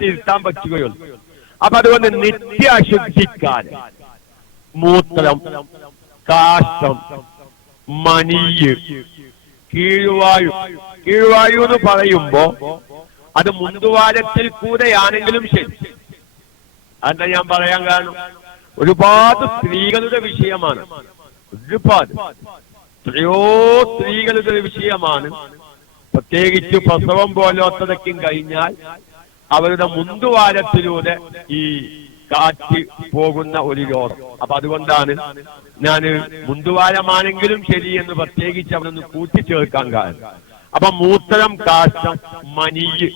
തിരുത്താൻ പറ്റുകയുള്ളൂ. അപ്പൊ അതുകൊണ്ട് നിത്യ അശുദ്ധിക്കാരൻ മൂത്രം, കാഷ്ടം, മനിയ്, കീഴ്വായു. കീഴ്വായു എന്ന് പറയുമ്പോ അത് മുന്തുവാരത്തിൽ കൂടെയാണെങ്കിലും ശരി. അതെന്താ ഞാൻ പറയാൻ കാരണം, ഒരുപാട് സ്ത്രീകളുടെ വിഷയമാണ്. ഒരുപാട് എത്രയോ സ്ത്രീകളുടെ വിഷയമാണ്. പ്രത്യേകിച്ച് പ്രസവം പോലൊത്തതൊക്കെ കഴിഞ്ഞാൽ അവരുടെ മുന്തുവാരത്തിലൂടെ ഈ കാറ്റ് പോകുന്ന ഒരു രോഗം. അപ്പൊ അതുകൊണ്ടാണ് ഞാൻ മുന്തുവാരമാണെങ്കിലും ശരി എന്ന് പ്രത്യേകിച്ച് അവരൊന്ന് കൂട്ടിച്ചേർക്കാൻ കാരണം. അപ്പൊ മൂത്രം, കാഷ്ടം, മനിയ്,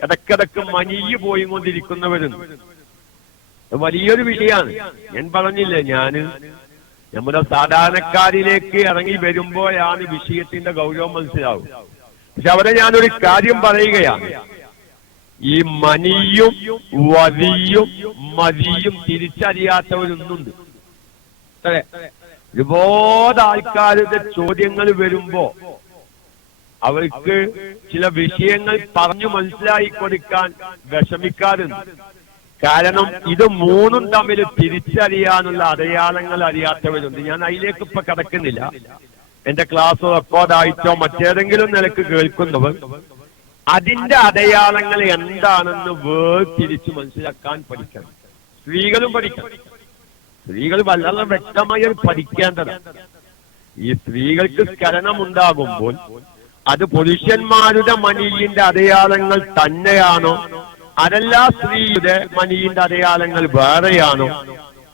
ഇടക്കിടക്ക് മനിയ് പോയിക്കൊണ്ടിരിക്കുന്നവരുണ്ട്. വലിയൊരു വിഷയമാണ്. ഞാൻ പറഞ്ഞില്ലേ, നമ്മുടെ സാധാരണക്കാരിലേക്ക് ഇറങ്ങി വരുമ്പോഴാണ് വിഷയത്തിന്റെ ഗൗരവം മനസ്സിലാവും. പക്ഷെ അവിടെ ഞാനൊരു കാര്യം പറയുകയാണ്, ഈ മനിയും വതിയും മതിയും തിരിച്ചറിയാത്തവരൊന്നുണ്ട്. അതെ, ഒരുപാട് ആൾക്കാരുടെ ചോദ്യങ്ങൾ വരുമ്പോ അവർക്ക് ചില വിഷയങ്ങൾ പറഞ്ഞു മനസ്സിലാക്കി കൊടുക്കാൻ വിഷമിക്കാറുണ്ട്. കാരണം ഇത് മൂന്നും തമ്മിൽ തിരിച്ചറിയാനുള്ള അടയാളങ്ങൾ അറിയാത്തവരുണ്ട്. ഞാൻ അതിലേക്ക് ഇപ്പൊ കടക്കുന്നില്ല. എന്റെ ക്ലാസ് റെക്കോർഡായിട്ടോ മറ്റേതെങ്കിലും നിലക്ക് കേൾക്കുന്നവർ അതിന്റെ അടയാളങ്ങൾ എന്താണെന്ന് വേർതിരിച്ച് മനസ്സിലാക്കാൻ പഠിക്കണം. സ്ത്രീകളും പഠിക്കണം. സ്ത്രീകൾ വളരെ വ്യക്തമായി പഠിക്കേണ്ടതാണ്. ഈ സ്ത്രീകൾക്ക് സ്ഖലനം ഉണ്ടാകുമ്പോൾ അത് പുരുഷന്മാരുടെ മനിയിന്റെ അടയാളങ്ങൾ തന്നെയാണോ, അതല്ല സ്ത്രീയുടെ മനിയിന്റെ അടയാളങ്ങൾ വേറെയാണോ?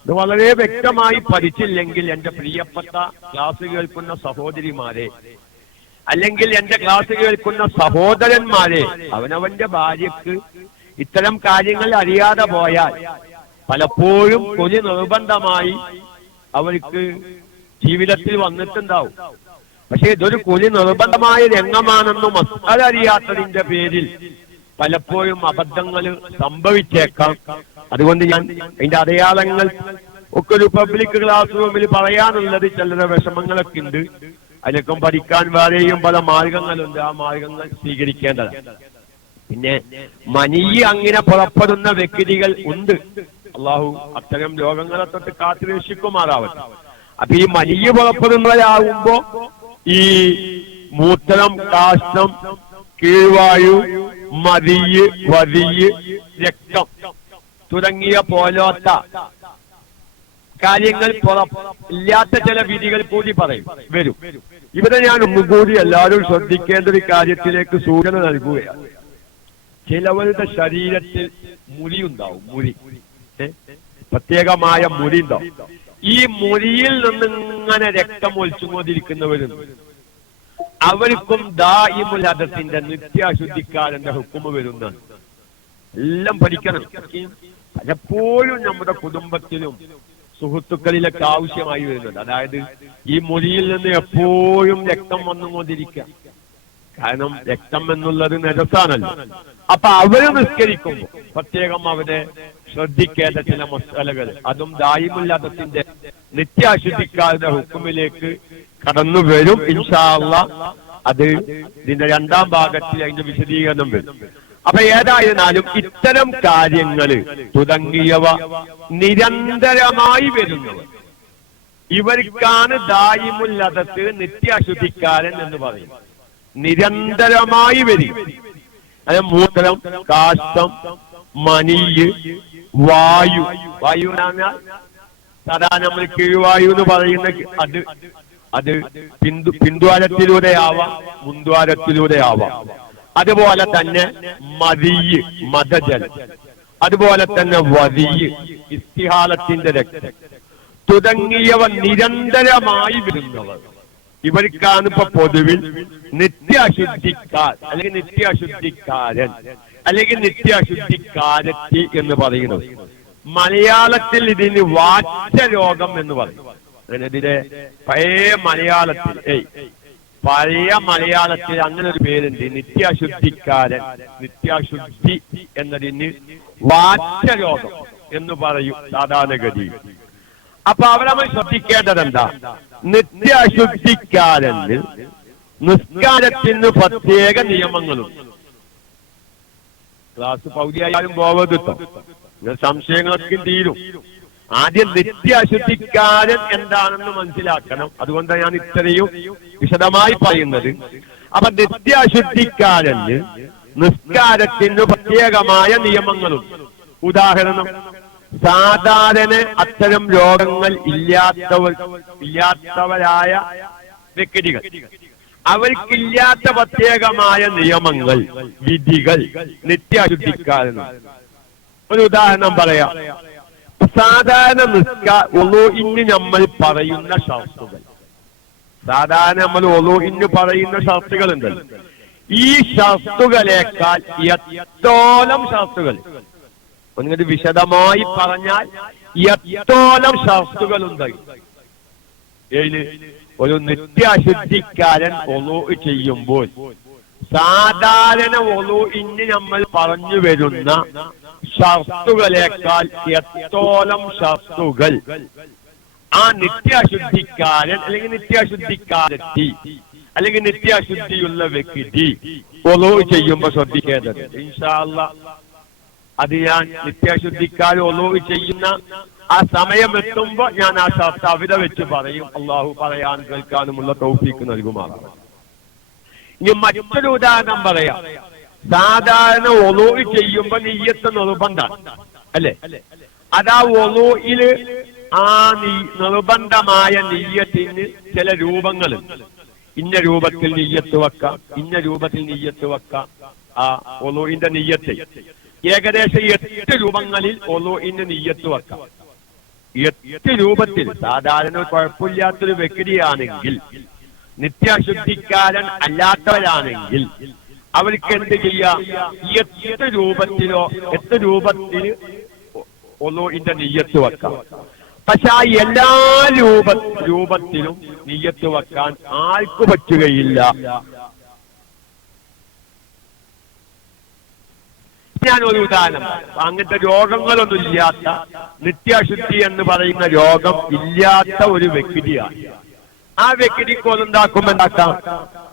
ഇത് വളരെ വ്യക്തമായി പഠിച്ചില്ലെങ്കിൽ എന്റെ പ്രിയപ്പെട്ട ക്ലാസ് കേൾക്കുന്ന സഹോദരിമാരെ, അല്ലെങ്കിൽ എന്റെ ക്ലാസ് കേൾക്കുന്ന സഹോദരന്മാരെ, അവനവന്റെ ഭാര്യക്ക് ഇത്തരം കാര്യങ്ങൾ അറിയാതെ പോയാൽ പലപ്പോഴും കൊലി നിർബന്ധമായി അവർക്ക് ജീവിതത്തിൽ വന്നിട്ടുണ്ടാവും. പക്ഷെ ഇതൊരു കൊലി നിർബന്ധമായ രംഗമാണെന്നും മസാല അറിയാത്തതിന്റെ പേരിൽ പലപ്പോഴും അബദ്ധങ്ങൾ സംഭവിച്ചേക്കാം. അതുകൊണ്ട് ഞാൻ അതിന്റെ അടയാളങ്ങൾ ഒക്കെ ഒരു പബ്ലിക് ക്ലാസ് റൂമിൽ പറയാനുള്ളത് ചിലരുടെ വിഷമങ്ങളൊക്കെ ഉണ്ട്. അതിനൊക്കെ പഠിക്കാൻ വേറെയും പല മാർഗങ്ങളുണ്ട്. ആ മാർഗങ്ങൾ സ്വീകരിക്കേണ്ടതാണ്. പിന്നെ മനിയ് അങ്ങനെ പുറപ്പെടുന്ന വ്യക്തികൾ ഉണ്ട്. അള്ളാഹു അത്തരം രോഗങ്ങളെ തൊട്ട് കാത്തുരക്ഷിക്കുമാറാവട്ടെ. അപ്പൊ ഈ മനിയ് പുറപ്പെടുന്നവരാകുമ്പോ ഈ മൂത്രം, കാഷ്ടം, കീഴ്വായു, മതിയ്, വതിയ്, രക്തം തുടങ്ങിയ പോലത്തെ കാര്യങ്ങൾ ഇല്ലാത്ത ചില വിധികൾ കൂടി വരും. ഇവിടെ ഞാൻ ഒന്നുകൂടി എല്ലാവരും ശ്രദ്ധിക്കേണ്ട ഒരു കാര്യത്തിലേക്ക് സൂചന നൽകുകയാണ്. ചിലവരുടെ ശരീരത്തിൽ മുറി ഉണ്ടാവും. മുറി, പ്രത്യേകമായ മുറി ഉണ്ടാവും. ഈ മുറിയിൽ നിന്നിങ്ങനെ രക്തം ഒലിച്ചുകൊണ്ടിരിക്കുന്നവരുണ്ട്. അവർക്കും ദായിമുൽ ഹദസിന്റെ നിത്യാശുദ്ധിക്കാരന്റെ ഹുക്കുമ് വരുന്നതാണ്. എല്ലാം പഠിക്കണം. പലപ്പോഴും നമ്മുടെ കുടുംബത്തിലും സുഹൃത്തുക്കളിലൊക്കെ ആവശ്യമായി വരുന്നുണ്ട്. അതായത് ഈ മുറിയിൽ നിന്ന് എപ്പോഴും രക്തം വന്നുകൊണ്ടിരിക്കുക. കാരണം രക്തം എന്നുള്ളത് നജസാണല്ലോ. അപ്പൊ അവര് നിസ്കരിക്കുമ്പോൾ പ്രത്യേകം അവരെ ശ്രദ്ധിക്കേണ്ട ചില മസാലകൾ, അതും ദായിമുൽ ഹദസിന്റെ നിത്യാശുദ്ധിക്കാരുടെ ഹുക്കുമിലേക്ക് കടന്നു വരും. ഇൻഷാ അല്ലാഹ് അത് ഇതിന്റെ രണ്ടാം ഭാഗത്തിൽ അതിന്റെ വിശദീകരണം വരും. അപ്പൊ ഏതായിരുന്നാലും ഇത്തരം കാര്യങ്ങള് തുടങ്ങിയവ നിരന്തരമായി വരുന്നവർ, ഇവർക്കാണ് ദായിമുൽ ഹദസ് നിത്യാശുദ്ധിക്കാരൻ എന്ന് പറയും. നിരന്തരമായി വരും. അത് മൂത്രം, കാഷ്ടം, മനിയ്, വായു. വായു എന്ന് പറഞ്ഞാൽ സാധാരണ നമ്മൾ കീഴ്വായു എന്ന് പറയുന്ന അത് പിന്ദ്വാരത്തിലൂടെ ആവാം, മുന്ദ്വാരത്തിലൂടെ ആവാം. അതുപോലെ തന്നെ മതിയ്, മദജൽ, അതുപോലെ തന്നെ വതിയ്, ഇസ്തിഹാലത്തിന്റെ രക്തം തുടങ്ങിയവ നിരന്തരമായി വരുന്നവർ, ഇവർക്കാണ് ഇപ്പൊ പൊതുവിൽ നിത്യാശുദ്ധിക്കാർ അല്ലെങ്കിൽ നിത്യാശുദ്ധിക്കാരൻ അല്ലെങ്കിൽ നിത്യാശുദ്ധിക്കാരത്തി എന്ന് പറയുന്നത്. മലയാളത്തിൽ ഇതിന് വാച്യരോഗം എന്ന് പറയും. ഇതിലെ പഴയ മലയാളത്തിൽ അങ്ങനെ ഒരു പേരുണ്ട്, നിത്യാശുദ്ധിക്കാരൻ. നിത്യാശുദ്ധി എന്നതിന് വാച്യരോഗം എന്ന് പറയും സാധാരണഗതിയിൽ. അപ്പൊ അവിടെ നമ്മൾ ശ്രദ്ധിക്കേണ്ടത് എന്താ? നിത്യാശുദ്ധിക്കാരന് നിസ്കാരത്തിന് പ്രത്യേക നിയമങ്ങളുണ്ട്. ക്ലാസ് പകുതിയായാലും പോവതിട്ടോ, സംശയങ്ങളൊക്കെ തീരും. ആദ്യം നിത്യാശുദ്ധിക്കാരൻ എന്താണെന്ന് മനസ്സിലാക്കണം. അതുകൊണ്ടാണ് ഞാൻ ഇത്രയും വിശദമായി പറയുന്നത്. അപ്പൊ നിത്യാശുദ്ധിക്കാരന് നിസ്കാരത്തിന് പ്രത്യേകമായ നിയമങ്ങളുണ്ട്. ഉദാഹരണം, സാധാരണ അത്തരം രോഗങ്ങൾ ഇല്ലാത്തവരായ വ്യക്തികൾ, അവർക്കില്ലാത്ത പ്രത്യേകമായ നിയമങ്ങൾ, വിധികൾ നിത്യാശുദ്ധിക്കാരനാണ്. ഒരു ഉദാഹരണം പറയാം. സാധാരണ ഒളൂഇന് നമ്മൾ പറയുന്ന ഷർത്തുകൾ, സാധാരണ നമ്മൾ ഒളൂഇന് പറയുന്ന ഷർത്തുകളുണ്ട്. ഈ ഷർത്തുകളേക്കാൾ എത്തോളം ഷർത്തുകൾ, ഒന്നിങ്ങനെ വിശദമായി പറഞ്ഞാൽ എത്തോളം ഷർത്തുകളുണ്ട്. ഒരു നിത്യാശുദ്ധിക്കാരൻ ഒളൂ ചെയ്യുമ്പോൾ സാധാരണ ഒളൂഇന് നമ്മൾ പറഞ്ഞു വരുന്ന ഷർത്തുകളേക്കാൾ എത്തോളം ഷർത്തുകൾ ആ നിത്യാശുദ്ധിക്കാരൻ അല്ലെങ്കിൽ നിത്യാശുദ്ധിക്കാരത്തി അല്ലെങ്കിൽ നിത്യാശുദ്ധിയുള്ള വ്യക്തി ഒളൂ ചെയ്യുമ്പോ ശ്രദ്ധിക്കേണ്ടത്. ഇൻഷാ അല്ലാഹ് അത് ഞാൻ നിത്യാശുദ്ധിക്കാരൻ ഒളൂ ചെയ്യുന്ന ആ സമയം എത്തുമ്പോ ഞാൻ ആ ഷർത്ത് അവിടെ വെച്ച് പറയും. അള്ളാഹു പറയാൻ കേൾക്കാനുമുള്ള തൗഫീക്ക് നൽകുമാറാണ്. ഇനി മറ്റൊരു ഉദാഹരണം പറയാം. സാധാരണ ഒളൂ ചെയ്യുമ്പോ നിയ്യത്ത് നിർബന്ധമാണ് അല്ലെ? അതാ ഒളൂയില് ആ നിർബന്ധമായ നിയ്യത്തിന് ചില രൂപങ്ങളുണ്ട്. ഇന്ന രൂപത്തിൽ നിയ്യത്ത് വെക്കാം, ഇന്ന രൂപത്തിൽ നിയ്യത്ത് വെക്കാം. ആ ഒളൂഇന്റെ നിയ്യത്ത് ഏകദേശം 8 രൂപങ്ങളിൽ ഒളൂഇന് നിയ്യത്ത് വെക്കാം. 8 രൂപത്തിൽ. സാധാരണ കുഴപ്പമില്ലാത്തൊരു വ്യക്തിയാണെങ്കിൽ, നിത്യാശുദ്ധിക്കാരൻ അല്ലാത്തവരാണെങ്കിൽ അവർക്ക് എന്ത് ചെയ്യാം? 8 രൂപത്തിലോ 8 രൂപത്തിൽ ഒളൂഇന്റെ നിയ്യത്ത് വെക്കാം. പക്ഷെ ആ എല്ലാ രൂപത്തിലും നിയ്യത്ത് വെക്കാൻ ആർക്കും പറ്റുകയില്ല. ഞാനൊരു ഉദാഹരണം, അങ്ങനത്തെ രോഗങ്ങളൊന്നും ഇല്ലാത്ത, നിത്യാശുദ്ധി എന്ന് പറയുന്ന രോഗം ഇല്ലാത്ത ഒരു വ്യക്തിയാണ്. ആ വ്യക്തിക്ക് എന്താക്കാം?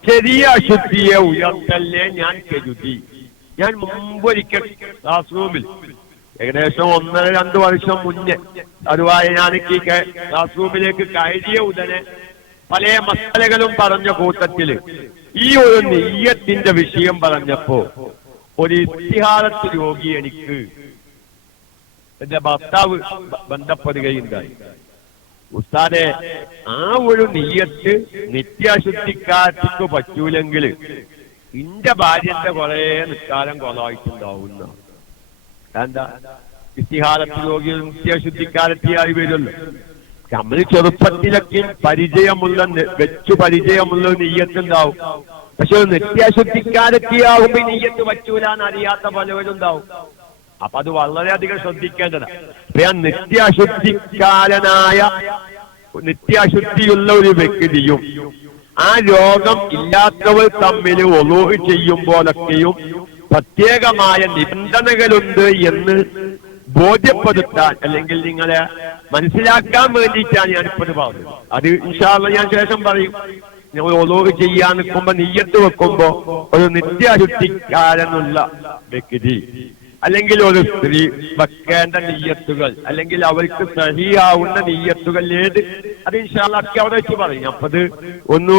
ചെറിയ അശുദ്ധിയെ ഉയർത്തല്ലേ ഞാൻ കരുതി. ഞാൻ മുമ്പൊരിക്കൽ ക്ലാസ് റൂമിൽ ഏകദേശം 1-2 വർഷം മുന്നേ അതുവായ ഞാൻ ഈ ക്ലാസ് റൂമിലേക്ക് കയറിയ ഉടനെ പല മസാലകളും പറഞ്ഞ കൂട്ടത്തില് ഈ ഒരു നിയ്യത്തിന്റെ വിഷയം പറഞ്ഞപ്പോ ഒരു ഇസ്തിഹാറത്ത് രോഗി എനിക്ക് എന്റെ ഭർത്താവ് ബന്ധപ്പെടുകയുണ്ടായി. ഉസ്താദെ, ആ ഒരു നിയ്യത്ത് നിത്യാശുദ്ധിക്കാർക്ക് പറ്റൂലെങ്കിൽ എന്റെ ഭാര്യന്റെ കുറെ നിസ്കാരം കൊളായിട്ടുണ്ടാവുന്ന. എന്താ? ഇസ്തിഹാറത്ത് രോഗി നിത്യാശുദ്ധിക്കാരത്തിയായി വരുമല്ലോ. നമ്മൾ ചെറുപ്പത്തിലൊക്കെ പരിചയമുള്ള നിയ്യത്തുണ്ടാവും. പക്ഷെ നിത്യാശുദ്ധിക്കാരത്തിയാവുമ്പോ നിയ്യത്ത് പറ്റൂലെന്ന് അറിയാത്ത പലവരും ഉണ്ടാവും. അപ്പൊ അത് വളരെയധികം ശ്രദ്ധിക്കേണ്ടതാണ്. ഞാൻ നിത്യാശുദ്ധിയുള്ള ഒരു വ്യക്തിയും ആ രോഗം ഇല്ലാത്തവർ തമ്മിൽ ഒളൂ ചെയ്യുമ്പോഴൊക്കെയും പ്രത്യേകമായ നിബന്ധനകളുണ്ട് എന്ന് ബോധ്യപ്പെടുത്താൻ അല്ലെങ്കിൽ നിങ്ങളെ മനസ്സിലാക്കാൻ വേണ്ടിയിട്ടാണ് ഞാനിപ്പോൾ പറഞ്ഞത്. അത് ഇൻഷാ അല്ലാഹ് ഞാൻ ശേഷം പറയും. ഞങ്ങൾ ഒളൂ ചെയ്യാൻ നിൽക്കുമ്പോ നിയ്യത്ത് വെക്കുമ്പോ ഒരു നിത്യാശുദ്ധിക്കാരനുള്ള വ്യക്തി അല്ലെങ്കിൽ ഒരു സ്ത്രീ വെക്കേണ്ട നിയ്യത്തുകൾ അല്ലെങ്കിൽ അവർക്ക് സഹിയാവുന്ന നിയ്യത്തുകൾ ഏത്, അത് ഇൻഷാ അല്ലാഹ് ഒക്കെ അവിടെ വെച്ച് പറയും. അപ്പൊ അത് ഒന്ന്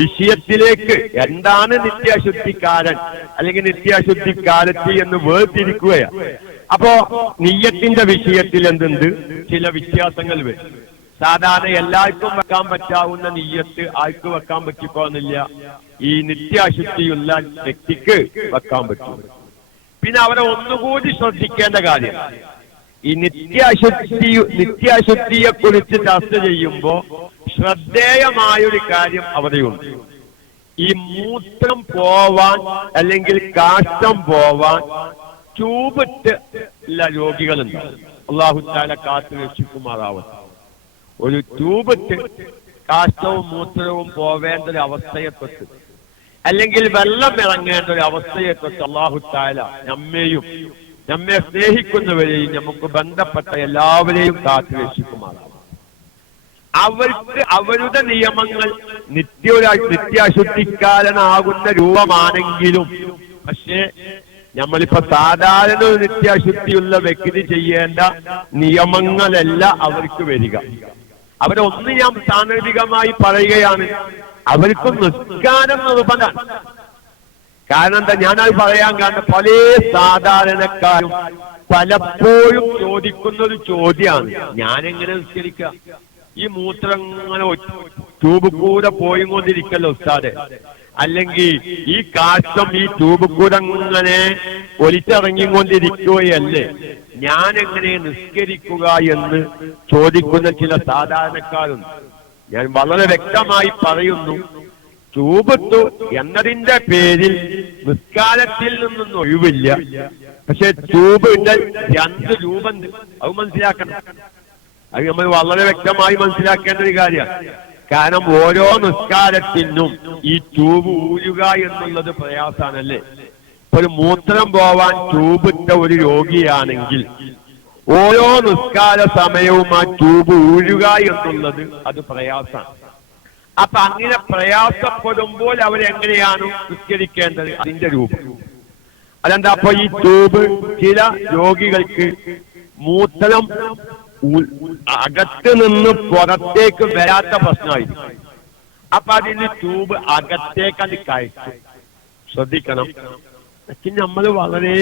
വിഷയത്തിലേക്ക് എന്താണ് നിത്യാശുദ്ധിക്കാരൻ അല്ലെങ്കിൽ നിത്യാശുദ്ധിക്കാരത്തി എന്ന് വേർതിരിക്കുകയാണ്. അപ്പോ നിയ്യത്തിന്റെ വിഷയത്തിൽ എന്തുണ്ട്? ചില വ്യത്യാസങ്ങൾ വരും. സാധാരണ എല്ലാവർക്കും വെക്കാൻ പറ്റാവുന്ന നിയ്യത്ത് ആർക്കും വെക്കാൻ പറ്റിപ്പോന്നില്ല. ഈ നിത്യാശുദ്ധിയുള്ള വ്യക്തിക്ക് വെക്കാൻ പറ്റും. പിന്നെ അവരെ ഒന്നുകൂടി ശ്രദ്ധിക്കേണ്ട കാര്യം, ഈ നിത്യാശുദ്ധിയെ കുറിച്ച് ചർച്ച ചെയ്യുമ്പോ ശ്രദ്ധേയമായൊരു കാര്യം അവിടെയുണ്ട്. ഈ മൂത്രം പോവാൻ അല്ലെങ്കിൽ കാഷ്ടം പോവാൻ ട്യൂബിട്ട് ഉള്ള രോഗികളുണ്ട്. അല്ലാഹു തആല കാത്തു രക്ഷിക്കുമാറാവട്ടെ. ഒരു ട്യൂബിട്ട് കാഷ്ടവും മൂത്രവും പോവേണ്ട ഒരു അവസ്ഥയെ തൊട്ട് അല്ലെങ്കിൽ വെള്ളം ഇറങ്ങേണ്ട ഒരു അവസ്ഥയെ തൊട്ട് അല്ലാഹു തആല നമ്മെ സ്നേഹിക്കുന്നവരെയും നമുക്ക് ബന്ധപ്പെട്ട എല്ലാവരെയും കാത്തു രക്ഷിക്കുമാറാവട്ടെ. അവർക്ക് അവരുടെ നിയമങ്ങൾ നിത്യാശുദ്ധിക്കാരനാകുന്ന രൂപമാണെങ്കിലും പക്ഷേ നമ്മളിപ്പോ സാധാരണ ഒരു നിത്യാശുദ്ധിയുള്ള വ്യക്തി ചെയ്യേണ്ട നിയമങ്ങളല്ല അവർക്ക് വരിക. അവരൊന്ന് ഞാൻ സാന്ദർഭികമായി പറയുകയാണ്, അവർക്ക് നിസ്കാരം നിർബന്ധമാണ്. കാരണം എന്താ, ഞാനത് പറയാൻ കാരണം പല സാധാരണക്കാരും പലപ്പോഴും ചോദിക്കുന്ന ഒരു ചോദ്യമാണ്, ഞാനെങ്ങനെ നിസ്കരിക്കുക? ഈ മൂത്രം ഇങ്ങനെ ട്യൂബ് കൂടെ പോയിക്കൊണ്ടിരിക്കല്ലോ ഉസ്താദെ, അല്ലെങ്കിൽ ഈ കാഷ്ടം ഈ ട്യൂബ് കൂടെ ഇങ്ങനെ ഒലിച്ചിറങ്ങിക്കൊണ്ടിരിക്കുകയല്ലേ, ഞാൻ എങ്ങനെ നിസ്കരിക്കുക എന്ന് ചോദിക്കുന്ന ചില സാധാരണക്കാരുണ്ട്. ഞാൻ വളരെ വ്യക്തമായി പറയുന്നു, ട്യൂബിട്ടു എന്നതിന്റെ പേരിൽ നിസ്കാരത്തിൽ നിന്നൊന്നും ഒഴിവില്ല. പക്ഷെ ട്യൂബിന്റെ 2 രൂപമുണ്ട്, അത് മനസ്സിലാക്കണം. അത് നമ്മൾ വളരെ വ്യക്തമായി മനസ്സിലാക്കേണ്ട ഒരു കാര്യമാണ്. കാരണം ഓരോ നിസ്കാരത്തിനും ഈ ട്യൂബ് ഊരുക എന്നുള്ളത് പ്രയാസാണല്ലേ. ഒരു മൂത്രം പോവാൻ ട്യൂബിട്ട ഒരു രോഗിയാണെങ്കിൽ ഓരോ നിസ്കാര സമയവും ആ ട്യൂബ് ഊരുക എന്നുള്ളത് അത് പ്രയാസാണ്. അപ്പൊ അങ്ങനെ പ്രയാസപ്പെടുമ്പോൾ അവരെങ്ങനെയാണ് നിസ്കരിക്കേണ്ടത്, അതിന്റെ രൂപം. അതെന്താ, അപ്പൊ ഈ ട്യൂബ് ചില രോഗികൾക്ക് മൂത്രം അകത്ത് നിന്ന് പുറത്തേക്ക് വരാത്ത പ്രശ്നമായിരിക്കും. അപ്പൊ അതിന് ട്യൂബ് അകത്തേക്ക് അത് കയറ്റും. ശ്രദ്ധിക്കണം, നമ്മൾ വളരെ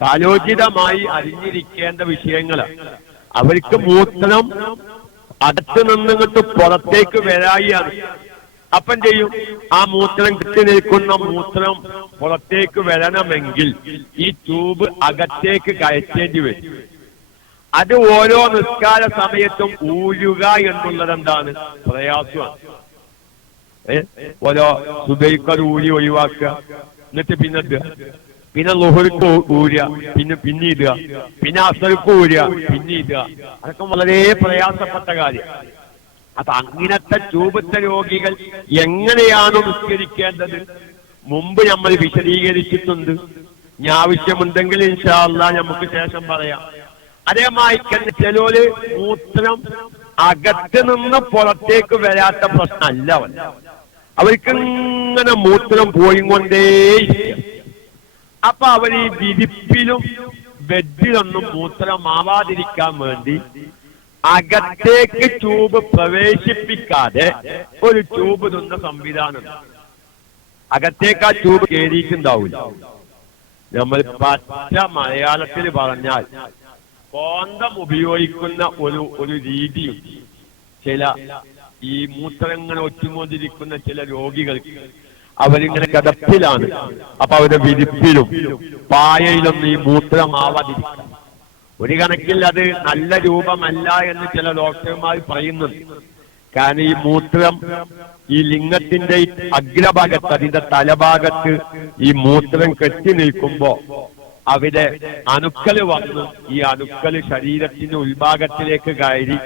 കാലോചിതമായി അറിഞ്ഞിരിക്കേണ്ട വിഷയങ്ങളാണ്. അവർക്ക് മൂത്രം അകത്ത് നിന്നിട്ട് പുറത്തേക്ക് വരായിയാണ്. അപ്പം ചെയ്യും, ആ മൂത്രം കിട്ടി നിൽക്കുന്ന മൂത്രം പുറത്തേക്ക് വരണമെങ്കിൽ ഈ ട്യൂബ് അകത്തേക്ക് കയറ്റേണ്ടി വരും. അത് ഓരോ നിസ്കാര സമയത്തും ഊരുക എന്നുള്ളത് എന്താണ്, പ്രയാസമാണ്. ഓരോ സുബൈക്കത് ഊരി ഒഴിവാക്കുക, എന്നിട്ട് പിന്നെ ളുഹർക്ക് ഊരുക, പിന്നെ ഇടുക, പിന്നെ അസർക്ക് ഊരുക, പിന്നെ ഇടുക. അതൊക്കെ വളരെ പ്രയാസപ്പെട്ട കാര്യം. അപ്പൊ അങ്ങനത്തെ ട്യൂബത്തെ രോഗികൾ എങ്ങനെയാണ് നിസ്കരിക്കേണ്ടത് മുമ്പ് നമ്മൾ വിശദീകരിച്ചിട്ടുണ്ട്. ഇനി ആവശ്യമുണ്ടെങ്കിൽ ഇൻഷാ അല്ലാഹ് നമുക്ക് ശേഷം പറയാം. അതേമായി ചിലര് മൂത്രം അകത്ത് നിന്ന് പുറത്തേക്ക് വരാത്ത പ്രശ്നമല്ല, അവർക്ക് ഇങ്ങനെ മൂത്രം പോയിക്കൊണ്ടേയിരിക്കുക. അപ്പൊ അവർ ഈ വിരിപ്പിലും ബെഡിലൊന്നും മൂത്രമാവാതിരിക്കാൻ വേണ്ടി അകത്തേക്ക് ട്യൂബ് പ്രവേശിപ്പിക്കാതെ ഒരു ട്യൂബ് തിന്ന സംവിധാനം. അകത്തേക്ക് ആ ട്യൂബ് കയറിയിട്ടുണ്ടാവില്ല. നമ്മൾ പച്ച മലയാളത്തിൽ പറഞ്ഞാൽ കോന്തം ഉപയോഗിക്കുന്ന ഒരു രീതിയുണ്ട്. ചില ഈ മൂത്രങ്ങൾ ഒറ്റുകൊണ്ടിരിക്കുന്ന ചില രോഗികൾക്ക് അവരിങ്ങനെ കിടപ്പിലാണ്. അപ്പൊ അവരുടെ വിരിപ്പിലും പായയിലൊന്നും ഈ മൂത്രമാവാതിരിക്കാം. ഒരു കണക്കിൽ അത് നല്ല രൂപമല്ല എന്ന് ചില ഡോക്ടർമാർ പറയുന്നുണ്ട്. കാരണം ഈ മൂത്രം ഈ ലിംഗത്തിന്റെ അഗ്രഭാഗത്ത്, അതിന്റെ തലഭാഗത്ത് ഈ മൂത്രം കെട്ടി നിൽക്കുമ്പോ അവിടെ അണുക്കള് വന്ന് ഈ അണുക്കള് ശരീരത്തിന്റെ ഉൾഭാഗത്തിലേക്ക് കയറി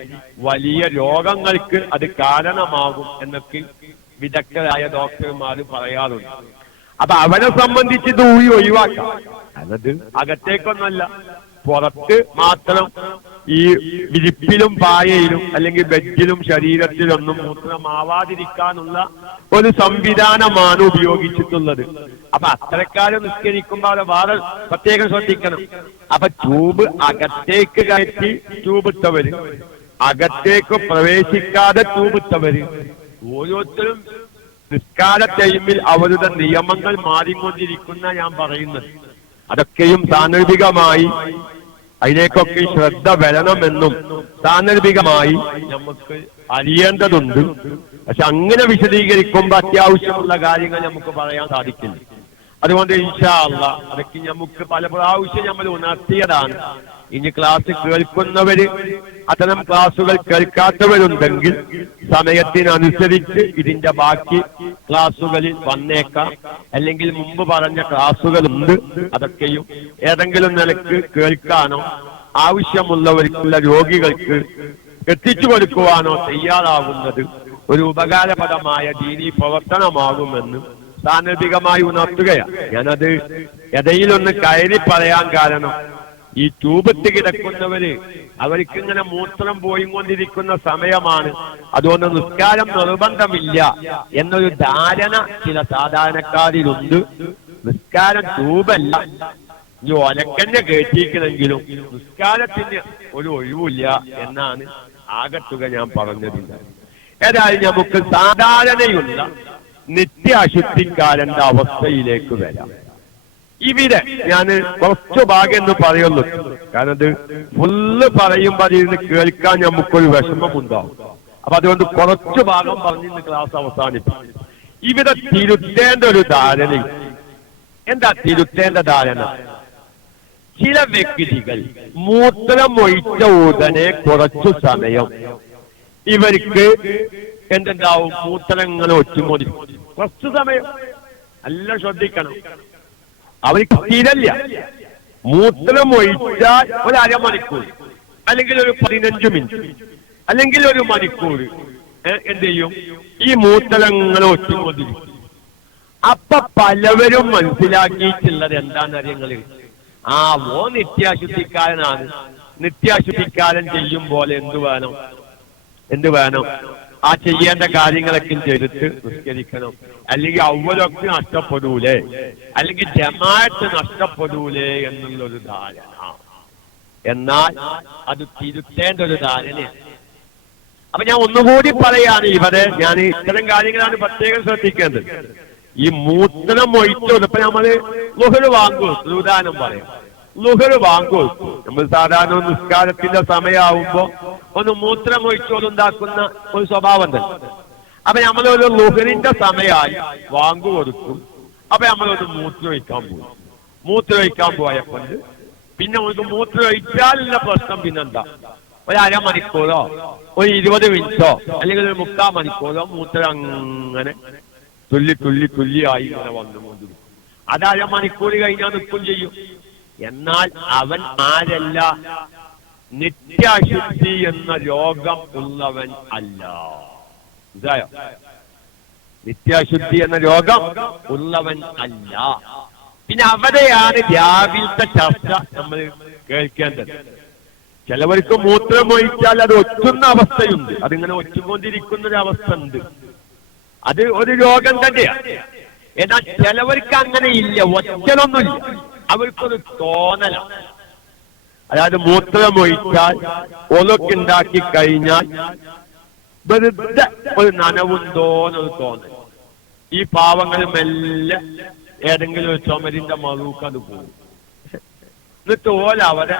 വലിയ രോഗങ്ങൾക്ക് അത് കാരണമാകും എന്നൊക്കെ വിദഗ്ധരായ ഡോക്ടർമാർ പറയാറുണ്ട്. അപ്പൊ അവരെ സംബന്ധിച്ച് ഇത് ഒഴിവാക്കാം. അതായത് അകത്തേക്കൊന്നല്ല, പുറത്ത് മാത്രം ഈ വിരിപ്പിലും പായയിലും അല്ലെങ്കിൽ ബെഡിലും ശരീരത്തിലൊന്നും മൂത്രമാവാതിരിക്കാനുള്ള ഒരു സംവിധാനമാണ് ഉപയോഗിച്ചിട്ടുള്ളത്. അപ്പൊ അത്തരക്കാലം നിസ്കരിക്കുമ്പോൾ വേറെ പ്രത്യേകം ശ്രദ്ധിക്കണം. അപ്പൊ ട്യൂബ് അകത്തേക്ക് കയറ്റി ട്യൂബിട്ടവര്, അകത്തേക്ക് പ്രവേശിക്കാതെ ട്യൂബിട്ടവര്, ഓരോരുത്തരും നിസ്കാര ടൈമിൽ അവരുടെ നിയമങ്ങൾ മാറിക്കൊണ്ടിരിക്കുന്ന ഞാൻ പറയുന്നത്. അതൊക്കെയും സാന്ദർഭികമായി അതിലേക്കൊക്കെ ശ്രദ്ധ വരണമെന്നും സാന്ദർഭികമായി നമുക്ക് അറിയേണ്ടതുണ്ട്. പക്ഷെ അങ്ങനെ വിശദീകരിക്കുമ്പോൾ അത്യാവശ്യമുള്ള കാര്യങ്ങൾ നമുക്ക് പറയാൻ സാധിക്കില്ല. അതുകൊണ്ട് ഇൻഷാ അല്ലാഹ് അതൊക്കെ നമുക്ക് പല പ്രാവശ്യം നമ്മൾ ഉണർത്തിയതാണ്. ഇനി ക്ലാസ് കേൾക്കുന്നവര്, അത്തരം ക്ലാസുകൾ കേൾക്കാത്തവരുണ്ടെങ്കിൽ സമയത്തിനനുസരിച്ച് ഇതിന്റെ ബാക്കി ക്ലാസുകളിൽ വന്നേക്കാം. അല്ലെങ്കിൽ മുമ്പ് പറഞ്ഞ ക്ലാസുകളുണ്ട്, അതൊക്കെയും ഏതെങ്കിലും നിലക്ക് കേൾക്കാനോ ആവശ്യമുള്ളവർക്കുള്ള രോഗികൾക്ക് എത്തിച്ചു കൊടുക്കുവാനോ തയ്യാറാകുന്നത് ഒരു ഉപകാരപ്രദമായ ദീനീ പ്രവർത്തനമാകുമെന്ന് സാന്ദർഭികമായി ഉണർത്തുകയാണ്. ഞാനത് ഇടയിലൊന്ന് കയറി പറയാൻ കാരണം, ഈ ട്യൂബത്ത് കിടക്കുന്നവര് അവർക്ക് ഇങ്ങനെ മൂത്രം പോയിക്കൊണ്ടിരിക്കുന്ന സമയമാണ്, അതുകൊണ്ട് നിസ്കാരം നിർബന്ധമില്ല എന്നൊരു ധാരണ ചില സാധാരണക്കാരിലുണ്ട്. നിസ്കാരം തൂബല്ല, ഈ ഒലക്കന്നെ കേട്ടിരിക്കണമെങ്കിലും നിസ്കാരത്തിന് ഒരു ഒഴിവില്ല എന്നാണ് ആകത്തുക ഞാൻ പറഞ്ഞതില്ല. ഏതായാലും നമുക്ക് സാധാരണയുള്ള നിത്യാശുദ്ധിക്കാരന്റെ അവസ്ഥയിലേക്ക് വരാം. ഇവിടെ ഞാൻ കുറച്ചു ഭാഗം എന്ന് പറയുള്ളൂ, കാരണം ഇത് ഫുള്ള് പറയുമ്പോൾ അതിന് കേൾക്കാൻ നമുക്കൊരു വിഷമമുണ്ടാവും. അപ്പൊ അതുകൊണ്ട് കുറച്ചു ഭാഗം പറഞ്ഞിന്ന് ക്ലാസ് അവസാനിപ്പിക്കും. ഇവിടെ തിരുത്തേണ്ട ഒരു ധാരണ. എന്താ തിരുത്തേണ്ട ധാരണ? ചില വ്യക്തികൾ മൂത്രം ഒഴിച്ച ഉടനെ കുറച്ചു സമയം ഇവർക്ക് എന്തുണ്ടാവും? മൂത്രങ്ങൾ ഒറ്റുമോടി കുറച്ചു സമയം നല്ല ശ്രദ്ധിക്കണം. അവർക്ക് സ്ഥിരല്ല. മൂത്രം ഒഴിച്ചാൽ ഒരു അരമണിക്കൂർ അല്ലെങ്കിൽ ഒരു 15 മിനിറ്റ് അല്ലെങ്കിൽ ഒരു മണിക്കൂർ എന്ത് ചെയ്യും? ഈ മൂത്രങ്ങൾ ഒറ്റുകൊണ്ടിരിക്കും. അപ്പൊ പലവരും മനസ്സിലാക്കിയിട്ടുള്ളത് എന്താണെന്നറിയങ്ങൾ? ഓ നിത്യാശുദ്ധിക്കാരനാണ്, നിത്യാശുദ്ധിക്കാരൻ ചെയ്യും പോലെ എന്ത് വേണം? ആ ചെയ്യേണ്ട കാര്യങ്ങളൊക്കെ ചെയ്തിട്ട് നിസ്കരിക്കണം, അല്ലെങ്കിൽ അവലൊക്കെ നഷ്ടപ്പെടൂലേ, അല്ലെങ്കിൽ ജമാഅത്ത് നഷ്ടപ്പെടൂലേ എന്നുള്ളൊരു ധാരണ. എന്നാൽ അത് തിരുത്തേണ്ട ഒരു ധാരണയാണ്. അപ്പൊ ഞാൻ ഒന്നുകൂടി പറയാണ്, ഞാൻ ഇത്തരം കാര്യങ്ങളാണ് പ്രത്യേകം ശ്രദ്ധിക്കേണ്ടത്. ഈ മൂത്രം ഒഴിച്ചോട് ഇപ്പൊ നമ്മള് ളുഹർ വാങ്ങു ഉദാഹരണം പറയാം. ളുഹർ വാങ്ങു നമ്മൾ സാധാരണ നിസ്കാരത്തിന്റെ സമയമാവുമ്പോ ഒന്ന് മൂത്രം ഒഴിച്ചോടുണ്ടാക്കുന്ന ഒരു സ്വഭാവം തന്നെ. അപ്പൊ നമ്മളൊരു ളുഹറിന്റെ സമയമായി വാങ്ങു കൊടുക്കും. അപ്പൊ നമ്മളൊന്ന് മൂത്രം ഒഴിക്കാൻ പോയപ്പോൾ പിന്നെ നമുക്ക് മൂത്രം ഒഴിച്ചാലുള്ള പ്രശ്നം പിന്നെന്താ? ഒരു അരമണിക്കൂറോ ഒരു 20 മിനിറ്റോ അല്ലെങ്കിൽ ഒരു 3/4 മണിക്കൂറോ മൂത്രം അങ്ങനെ തുള്ളിയായി ഇങ്ങനെ വന്നുകൊണ്ടിരിക്കും. അത് അരമണിക്കൂർ കഴിഞ്ഞാൽ നിൽക്കും ചെയ്യും. എന്നാൽ അവൻ ആരല്ല? നിത്യാശുദ്ധി എന്ന രോഗം ഉള്ളവൻ അല്ല. ഇതായോ? നിത്യാശുദ്ധി എന്ന രോഗം ഉള്ളവൻ അല്ല. പിന്നെ അവിടെയാണ് രാവിലത്തെ ചർച്ച നമ്മൾ കേൾക്കേണ്ടത്. ചിലവർക്ക് മൂത്രം ഒഴിച്ചാൽ അത് ഒറ്റുന്ന അവസ്ഥയുണ്ട്, അതിങ്ങനെ ഒറ്റുകൊണ്ടിരിക്കുന്നൊരവസ്ഥ ഉണ്ട്. അത് ഒരു രോഗം തന്നെയാണ്. എന്നാൽ ചിലവർക്ക് അങ്ങനെ ഇല്ല, ഒറ്റലൊന്നുമില്ല, അവർക്കൊരു തോന്നലാണ്. അതായത് മൂത്രം ഒഴിച്ചാൽ ഒലൊക്കുണ്ടാക്കി കഴിഞ്ഞാൽ വെറുതെ ഒരു നനവുണ്ടോന്നൊരു തോന്നൽ. ഈ പാവങ്ങൾ മെല്ലെ ഏതെങ്കിലും ഒരു ചുമരിന്റെ മറുക്ക് അത് പോകും. എന്നിട്ട് അവരെ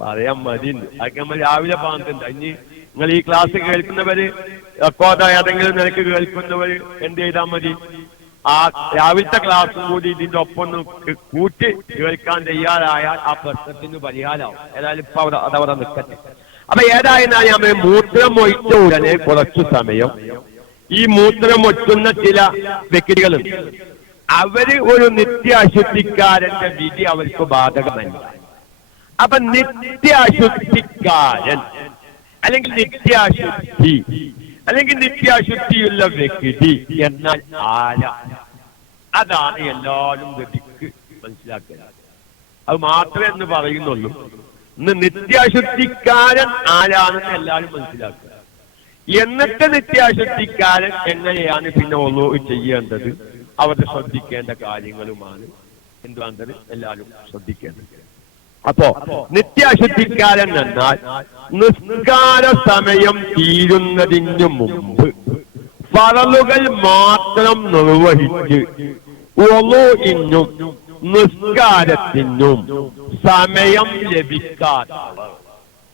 പറയാൻ മതി. അതൊക്കെ നമ്മൾ രാവിലെ പറഞ്ഞിട്ടുണ്ട്. ഇനി നിങ്ങൾ ഈ ക്ലാസ് കേൾക്കുന്നവര് റെക്കോർഡ് ഏതെങ്കിലും നിനക്ക് കേൾക്കുന്നവര് എന്ത് ചെയ്താൽ മതി? ആ രാവിലത്തെ ക്ലാസ്സും കൂടി ഇതിന്റെ ഒപ്പം കൂട്ടി കേൾക്കാൻ തയ്യാറായാൽ ആ പ്രശ്നത്തിന് പരിഹാരമാവും. ഏതായാലും ഇപ്പൊ അതവിടെ നിൽക്കട്ടെ. അപ്പൊ ഏതായിരുന്നാലും നമ്മൾ മൂത്രം ഒഴിച്ച ഉടനെ കുറച്ചു സമയം ഈ മൂത്രം ഒറ്റുന്ന ചില വ്യക്തികളുണ്ട്. അവര് ഒരു നിത്യാശുദ്ധിക്കാരന്റെ വിധി അവർക്ക് ബാധകമല്ല. അപ്പൊ നിത്യാശുദ്ധിക്കാരൻ അല്ലെങ്കിൽ നിത്യാശുദ്ധിയുള്ള വ്യക്തി എന്നാൽ ആരാ? അതാണ് എല്ലാവരും ഗതിക്ക് മനസ്സിലാക്കുന്നത്. അത് മാത്രമേ എന്ന് പറയുന്നുള്ളൂ. ഇന്ന് നിത്യാശുദ്ധിക്കാരൻ ആരാണെന്ന് എല്ലാവരും മനസ്സിലാക്കുക. എന്നിട്ട് നിത്യാശുദ്ധിക്കാരൻ എങ്ങനെയാണ് പിന്നെ ഒന്നു ചെയ്യേണ്ടത്, അവരുടെ ശ്രദ്ധിക്കേണ്ട കാര്യങ്ങളുമാണ് എന്തുവാണ്ടത് എല്ലാവരും ശ്രദ്ധിക്കേണ്ടത്. അപ്പോ നിത്യാശുദ്ധിക്കാരൻ എന്നാൽ നിസ്കാര സമയം തീരുന്നതിന് മുമ്പ് ഫറലുകൾ മാത്രം നിർവഹിച്ച് വുളൂഇനും നിസ്കാരത്തിനും സമയം ലഭിക്കാത്തവർ,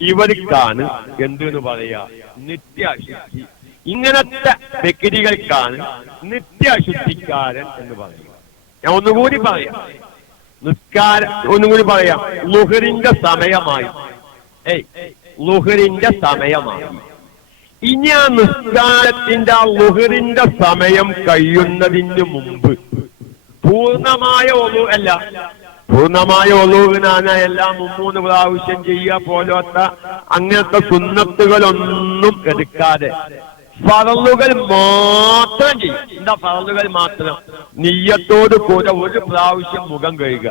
ഇവർക്കാണ് എന്തെന്ന് പറയാ? നിത്യാശുദ്ധി. ഇങ്ങനത്തെ വ്യക്തികൾക്കാണ് നിത്യാശുദ്ധിക്കാരൻ എന്ന് പറയുക. ഞാൻ ഒന്നുകൂടി പറയാം. ഒന്നുകൂടി പറയാം. ളുഹറിന്റെ സമയമായി, ളുഹറിന്റെ സമയമായി. ഇനി ആ നിസ്കാരത്തിന്റെ ആ ളുഹറിന്റെ സമയം കഴിയുന്നതിന് മുമ്പ് പൂർണ്ണമായ ഒളു അല്ല, പൂർണ്ണമായ ഒളുവിനാണ് എല്ലാം 3 പ്രാവശ്യം ചെയ്യുക പോലത്തെ അങ്ങനത്തെ സുന്നത്തുകളൊന്നും എടുക്കാതെ ഫറലുകൾ മാത്രം ചെയ്യും. എന്താ ഫറലുകൾ മാത്രം? നിയ്യത്തോട് കൂടെ 1 പ്രാവശ്യം മുഖം കഴുകുക,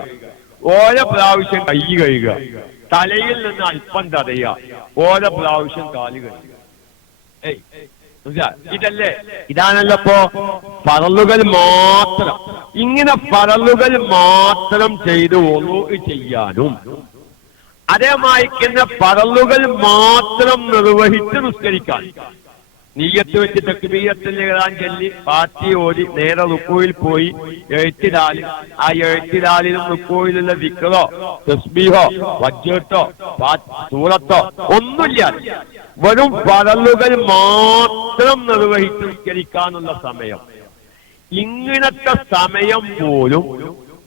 1 പ്രാവശ്യം കൈ കഴുകുക, തലയിൽ നിന്ന് അല്പം തടയുക, 1 പ്രാവശ്യം കാല് കഴുകുക. ഇതല്ലേ, ഇതാണല്ലോ ഇപ്പോ ഫറലുകൾ മാത്രം. ഇങ്ങനെ ഫറലുകൾ മാത്രം ചെയ്ത് ഒളൂ ചെയ്യാനും അതേമായിക്കുന്ന ഫറലുകൾ മാത്രം നിർവഹിച്ച് നിസ്കരിക്കാൻ നിയ്യത്ത് വെച്ച് തക്ബീറത്തുൽ ഇഹ്റാം ചൊല്ലി ഫാത്തിഹ ഓതി നേരെ റുക്കൂയിൽ പോയി എഴുത്തിലാല്, ആ എഴുത്തിലാലിലും റുക്കൂയിലുള്ള ദിക്റോ തസ്ബീഹോ വജ്ജത്തോ സൂറത്തോ ഒന്നുമില്ല, വെറും ഫറലുകൾ മാത്രം നിർവഹിച്ച് നിസ്കരിക്കാനുള്ള സമയം. ഇങ്ങനത്തെ സമയം പോലും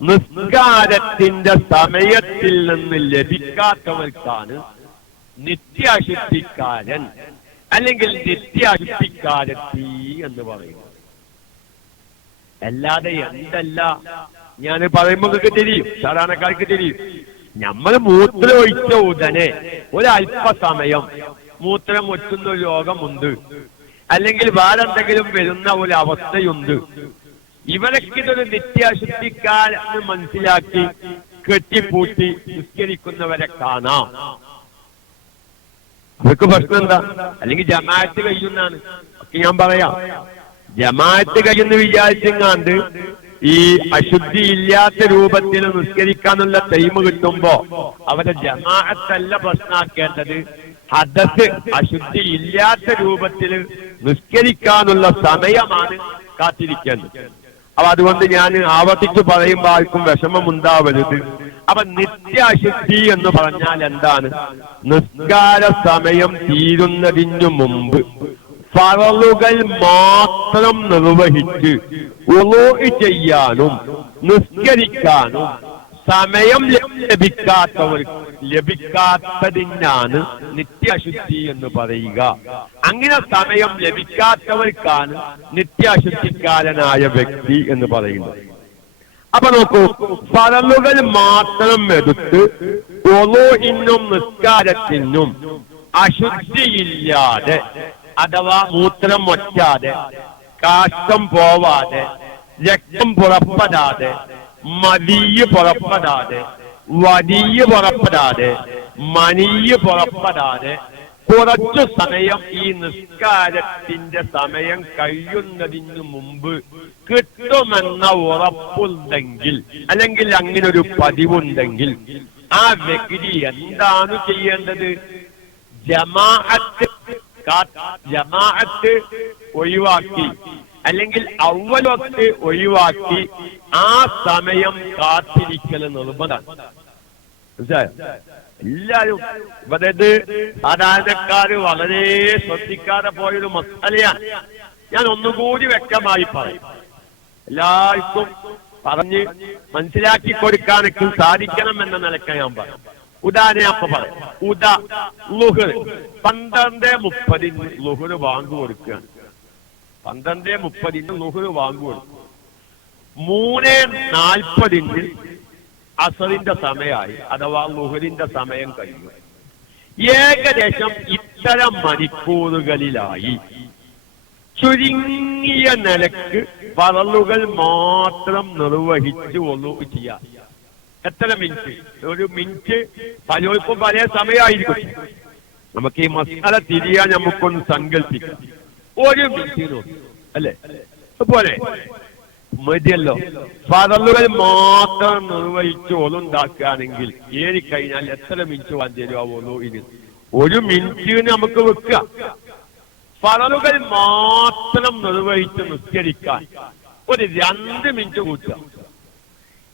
നിസ്കാരത്തിന്റെ സമയത്തിൽ നിന്ന് ലഭിക്കാത്തവർക്കാണ് നിത്യാശുദ്ധിക്കാരൻ അല്ലെങ്കിൽ നിത്യാശുദ്ധിക്കാരത്തി എന്ന് പറയുന്നത്. അല്ലാതെ എന്തല്ല ഞാൻ പറയുമ്പോൾ നിങ്ങൾക്ക് തിരിയും, സാധാരണക്കാർക്ക് തിരിയും. നമ്മൾ മൂത്രം ഒഴിച്ച ഉടനെ ഒരല്പസമയം മൂത്രം ഒറ്റുന്ന ഒരു രോഗമുണ്ട്, അല്ലെങ്കിൽ വേറെന്തെങ്കിലും വരുന്ന ഒരു അവസ്ഥയുണ്ട്. ഇവരൊക്കിതൊരു നിത്യാശുദ്ധിക്കാരെന്ന് മനസ്സിലാക്കി കെട്ടിപ്പൂട്ടി നിസ്കരിക്കുന്നവരെ കാണാം. അവർക്ക് പ്രശ്നം എന്താ? അല്ലെങ്കിൽ ജമാഅത്ത് കഴിയുന്നാണ് ഒക്കെ ഞാൻ പറയാം. ജമാഅത്ത് കഴിയുന്ന വിചാരിച്ചെങ്ങാണ്ട് ഈ അശുദ്ധി ഇല്ലാത്ത രൂപത്തിൽ നിസ്കരിക്കാനുള്ള ടൈം കിട്ടുമ്പോ അവരെ ജമാഅത്തല്ല പ്രശ്നമാക്കേണ്ടത്, ഹദസ് അശുദ്ധി ഇല്ലാത്ത രൂപത്തിൽ നിസ്കരിക്കാനുള്ള സമയമാണ് കാത്തിരിക്കേണ്ടത്. അപ്പൊ അതുകൊണ്ട് ഞാൻ ആവർത്തിച്ച് പറയുമ്പോൾ ആർക്കും വിഷമമുണ്ടാവരുത്. അപ്പൊ നിത്യാശുദ്ധി എന്ന് പറഞ്ഞാൽ എന്താണ്? നിസ്കാര സമയം തീരുന്നതിനു മുമ്പ് ഫറലുകൾ മാത്രം നിർവഹിച്ച് വുളൂ ചെയ്യാനും നിസ്കരിക്കാനും സമയം ലഭിക്കാത്തതിനാണ് നിത്യാശുദ്ധി എന്ന് പറയുക. അങ്ങനെ സമയം ലഭിക്കാത്തവർക്കാണ് നിത്യാശുദ്ധിക്കാരനായ വ്യക്തി എന്ന് പറയുന്നത്. അപ്പൊ നോക്കൂ, ഫറലുകൾ മാത്രം എടുത്ത് വുളൂഇനും നിസ്കാരത്തിനും അശുദ്ധിയില്ലാതെ അഥവാ മൂത്രം വറ്റാതെ, കാഷ്ടം പോവാതെ, രക്തം പുറപ്പെടാതെ, മദിയ് പുറപ്പെടാതെ, വദിയ് പുറപ്പെടാതെ, മനീയ് പുറപ്പെടാതെ കുറച്ചു സമയം ഈ നിസ്കാരത്തിന്റെ സമയം കഴിയുന്നതിന് മുമ്പ് കിട്ടുമെന്ന ഉറപ്പുണ്ടെങ്കിൽ, അല്ലെങ്കിൽ അങ്ങനെ ഒരു പതിവുണ്ടെങ്കിൽ ആ വ്യക്തി എന്താണ് ചെയ്യേണ്ടത്? ജമാഅത്ത് ഒഴിവാക്കി അല്ലെങ്കിൽ അവ്വൽ വഖ്ത് ഒഴിവാക്കി ആ സമയം കാത്തിരിക്കൽ നിർബന്ധമാണ്. എല്ലാരും അതായത് സാധാരണക്കാര് വളരെ ശ്രദ്ധിക്കാതെ പോയൊരു മസലയാണ്. ഞാൻ ഒന്നുകൂടി വ്യക്തമായി പറയും, എല്ലാവർക്കും പറഞ്ഞ് മനസ്സിലാക്കി കൊടുക്കാനൊക്കെ സാധിക്കണം എന്ന നിലയ്ക്ക് ഞാൻ പറയും. ഉദാഹരണം അപ്പൊ പറയാം. ളുഹർ 12:30 ളുഹർ വാങ്ങു കൊടുക്കുകയാണ്. 12:30 ളുഹർ വാങ്ങു കൊടുക്കും. 3:40 അസറിന്റെ സമയമായി, അഥവാ ളുഹറിന്റെ സമയം കഴിഞ്ഞു. ഏകദേശം ഇത്തരം മണിക്കൂറുകളിലായി ചുരുങ്ങിയ നിലക്ക് ഫറലുകൾ മാത്രം നിർവഹിച്ച് വുളൂ ചെയ്യാം. എത്ര മിനിറ്റ്? ഒരു മിനിറ്റ് പലർക്കും പല സമയമായിരിക്കും. നമുക്ക് ഈ മസാല തിരിയാൻ നമുക്കൊന്ന് സങ്കല്പിക്കാം. ഒരു മിനിറ്റ് അല്ലെ അതുപോലെ മതിയല്ലോ. ഫറലുകൾ മാത്രം നിർവഹിച്ച് ഒളുണ്ടാക്കുകയാണെങ്കിൽ ഏറിക്കഴിഞ്ഞാൽ എത്ര മിനിറ്റ് വന്നിരുവോ? ഒരു മിനിറ്റ് നമുക്ക് വെക്കുക. ഫറലുകൾ മാത്രം നിർവഹിച്ച് നിസ്കരിക്കാൻ ഒരു 2 മിനിറ്റ് കൂട്ടുക.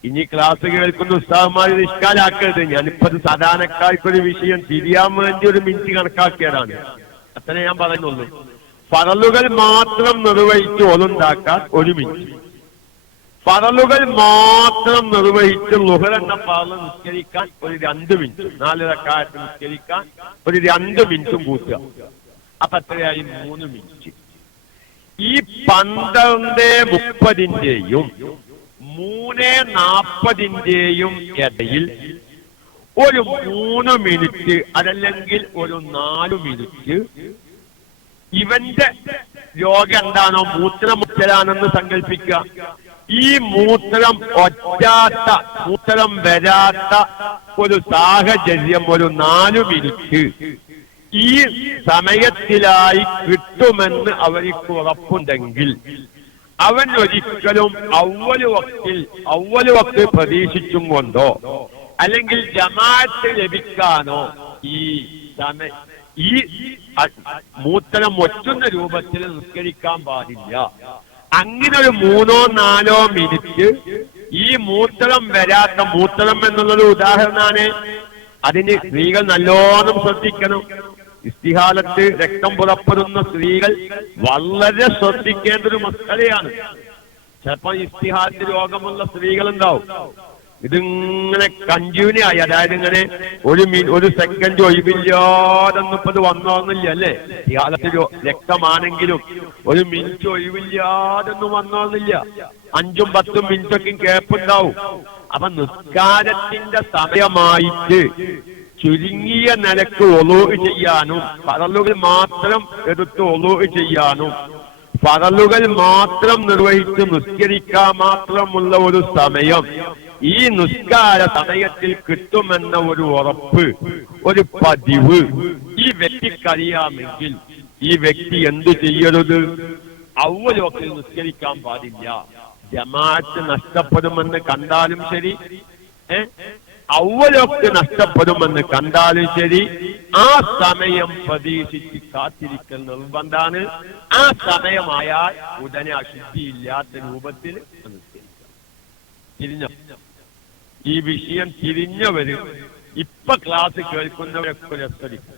ഇനി ക്ലാസ് കേൾക്കുന്ന ഉസ്താദന്മാർ നിഷ്കാലാക്കരുത്. ഞാനിപ്പത് സാധാരണക്കാർക്കൊരു വിഷയം തിരിയാൻ വേണ്ടി ഒരു മിനിറ്റ് കണക്കാക്കിയതാണ്. അത്ര ഞാൻ പറയുന്നുള്ളൂ. ഫറലുകൾ മാത്രം നിർവഹിച്ച് ഒളുണ്ടാക്കാൻ 1 മിനിറ്റ്, ഫറലുകൾ മാത്രം നിർവഹിച്ച് ളുഹർ എന്ന ഫറല് നിസ്കരിക്കാൻ ഒരു 2 മിനിറ്റ്, 4 റക്അത്ത് നിസ്കരിക്കാൻ ഒരു 2 മിനിറ്റും കൂട്ടുക. അപ്പൊ എത്രയായി? 3 മിനിറ്റ്. ഈ 12:30 3:40 ഇടയിൽ ഒരു 3 മിനിറ്റ് അതല്ലെങ്കിൽ ഒരു 4 മിനിറ്റ് ഇവന്റെ രോഗം എന്താണോ മൂത്രമുറ്റലാണെന്ന് സങ്കല്പിക്കുക. ഈ മൂത്രം ഒറ്റാത്ത, മൂത്രം വരാത്ത ഒരു സാഹചര്യം ഒരു 4 മിനിറ്റ് ഈ സമയത്തിലായി കിട്ടുമെന്ന് അവർക്ക് ഉറപ്പുണ്ടെങ്കിൽ അവൻ ഒരിക്കലും അവ്വല് വക്ത് പ്രതീക്ഷിച്ചും കൊണ്ടോ അല്ലെങ്കിൽ ജമാഅത്ത് ലഭിക്കാനോ ഈ മൂത്തരം ഒറ്റുന്ന രൂപത്തിൽ നിസ്കരിക്കാൻ പാടില്ല. അങ്ങനെ ഒരു 3-4 മിനിറ്റ് ഈ മൂത്തരം എന്നുള്ളൊരു ഉദാഹരണമാണ്. അതിന് സ്ത്രീകൾ നല്ലോണം ശ്രദ്ധിക്കണം. ഇസ്തിഹാലത്ത് രക്തം പുറപ്പെടുന്ന സ്ത്രീകൾ വളരെ ശ്രദ്ധിക്കേണ്ട ഒരു മസലയാണ്. ചിലപ്പോൾ ഇസ്തിഹാലത്ത് രോഗമുള്ള സ്ത്രീകളുണ്ടാവും. ഇതിങ്ങനെ കണ്ടിന്യൂ ആയി, അതായത് ഇങ്ങനെ ഒരു സെക്കൻഡ് ഒഴിവില്ലാതൊന്നും ഇപ്പൊ ഇത് വന്നോന്നില്ല അല്ലേ? ഇസ്തിഹാലത്ത് രക്തമാണെങ്കിലും ഒരു മിനിറ്റ് ഒഴിവില്ലാതൊന്നും വന്നോന്നില്ല. 5-10 മിനിറ്റൊക്കെ കേപ്പുണ്ടാവും. അപ്പൊ നിസ്കാരത്തിന്റെ സമയമായിട്ട് ചുരുങ്ങിയ നിലക്ക് ഒളൂഹ് ചെയ്യാനും ഫറലുകൾ മാത്രം എടുത്ത് ഒളൂഹ് ചെയ്യാനും ഫറലുകൾ മാത്രം നിർവഹിച്ച് നിസ്കരിക്കാൻ മാത്രമുള്ള ഒരു സമയം ഈ നിസ്കാര സമയത്തിൽ കിട്ടുമെന്ന ഒരു ഉറപ്പ്, ഒരു പതിവ് ഈ വ്യക്തിക്കറിയാമെങ്കിൽ ഈ വ്യക്തി എന്ത് ചെയ്യരുത്? അവ്വലൊക്കെ നിസ്കരിക്കാൻ പാടില്ല. ജമാഅത്ത് നഷ്ടപ്പെടുമെന്ന് കണ്ടാലും ശരി, അവ്വലൊക്കെ നഷ്ടപ്പെടുമെന്ന് കണ്ടാലും ശരി, ആ സമയം പ്രതീക്ഷിച്ച് കാത്തിരിക്കൽ നിർബന്ധാണ്. ആ സമയമായാൽ ഉടനെ അശുദ്ധിയില്ലാത്ത രൂപത്തിൽ തിരിഞ്ഞ ഈ വിഷയം തിരിഞ്ഞവര് ഇപ്പൊ ക്ലാസ് കേൾക്കുന്നവരൊക്കെ രസടിക്കും.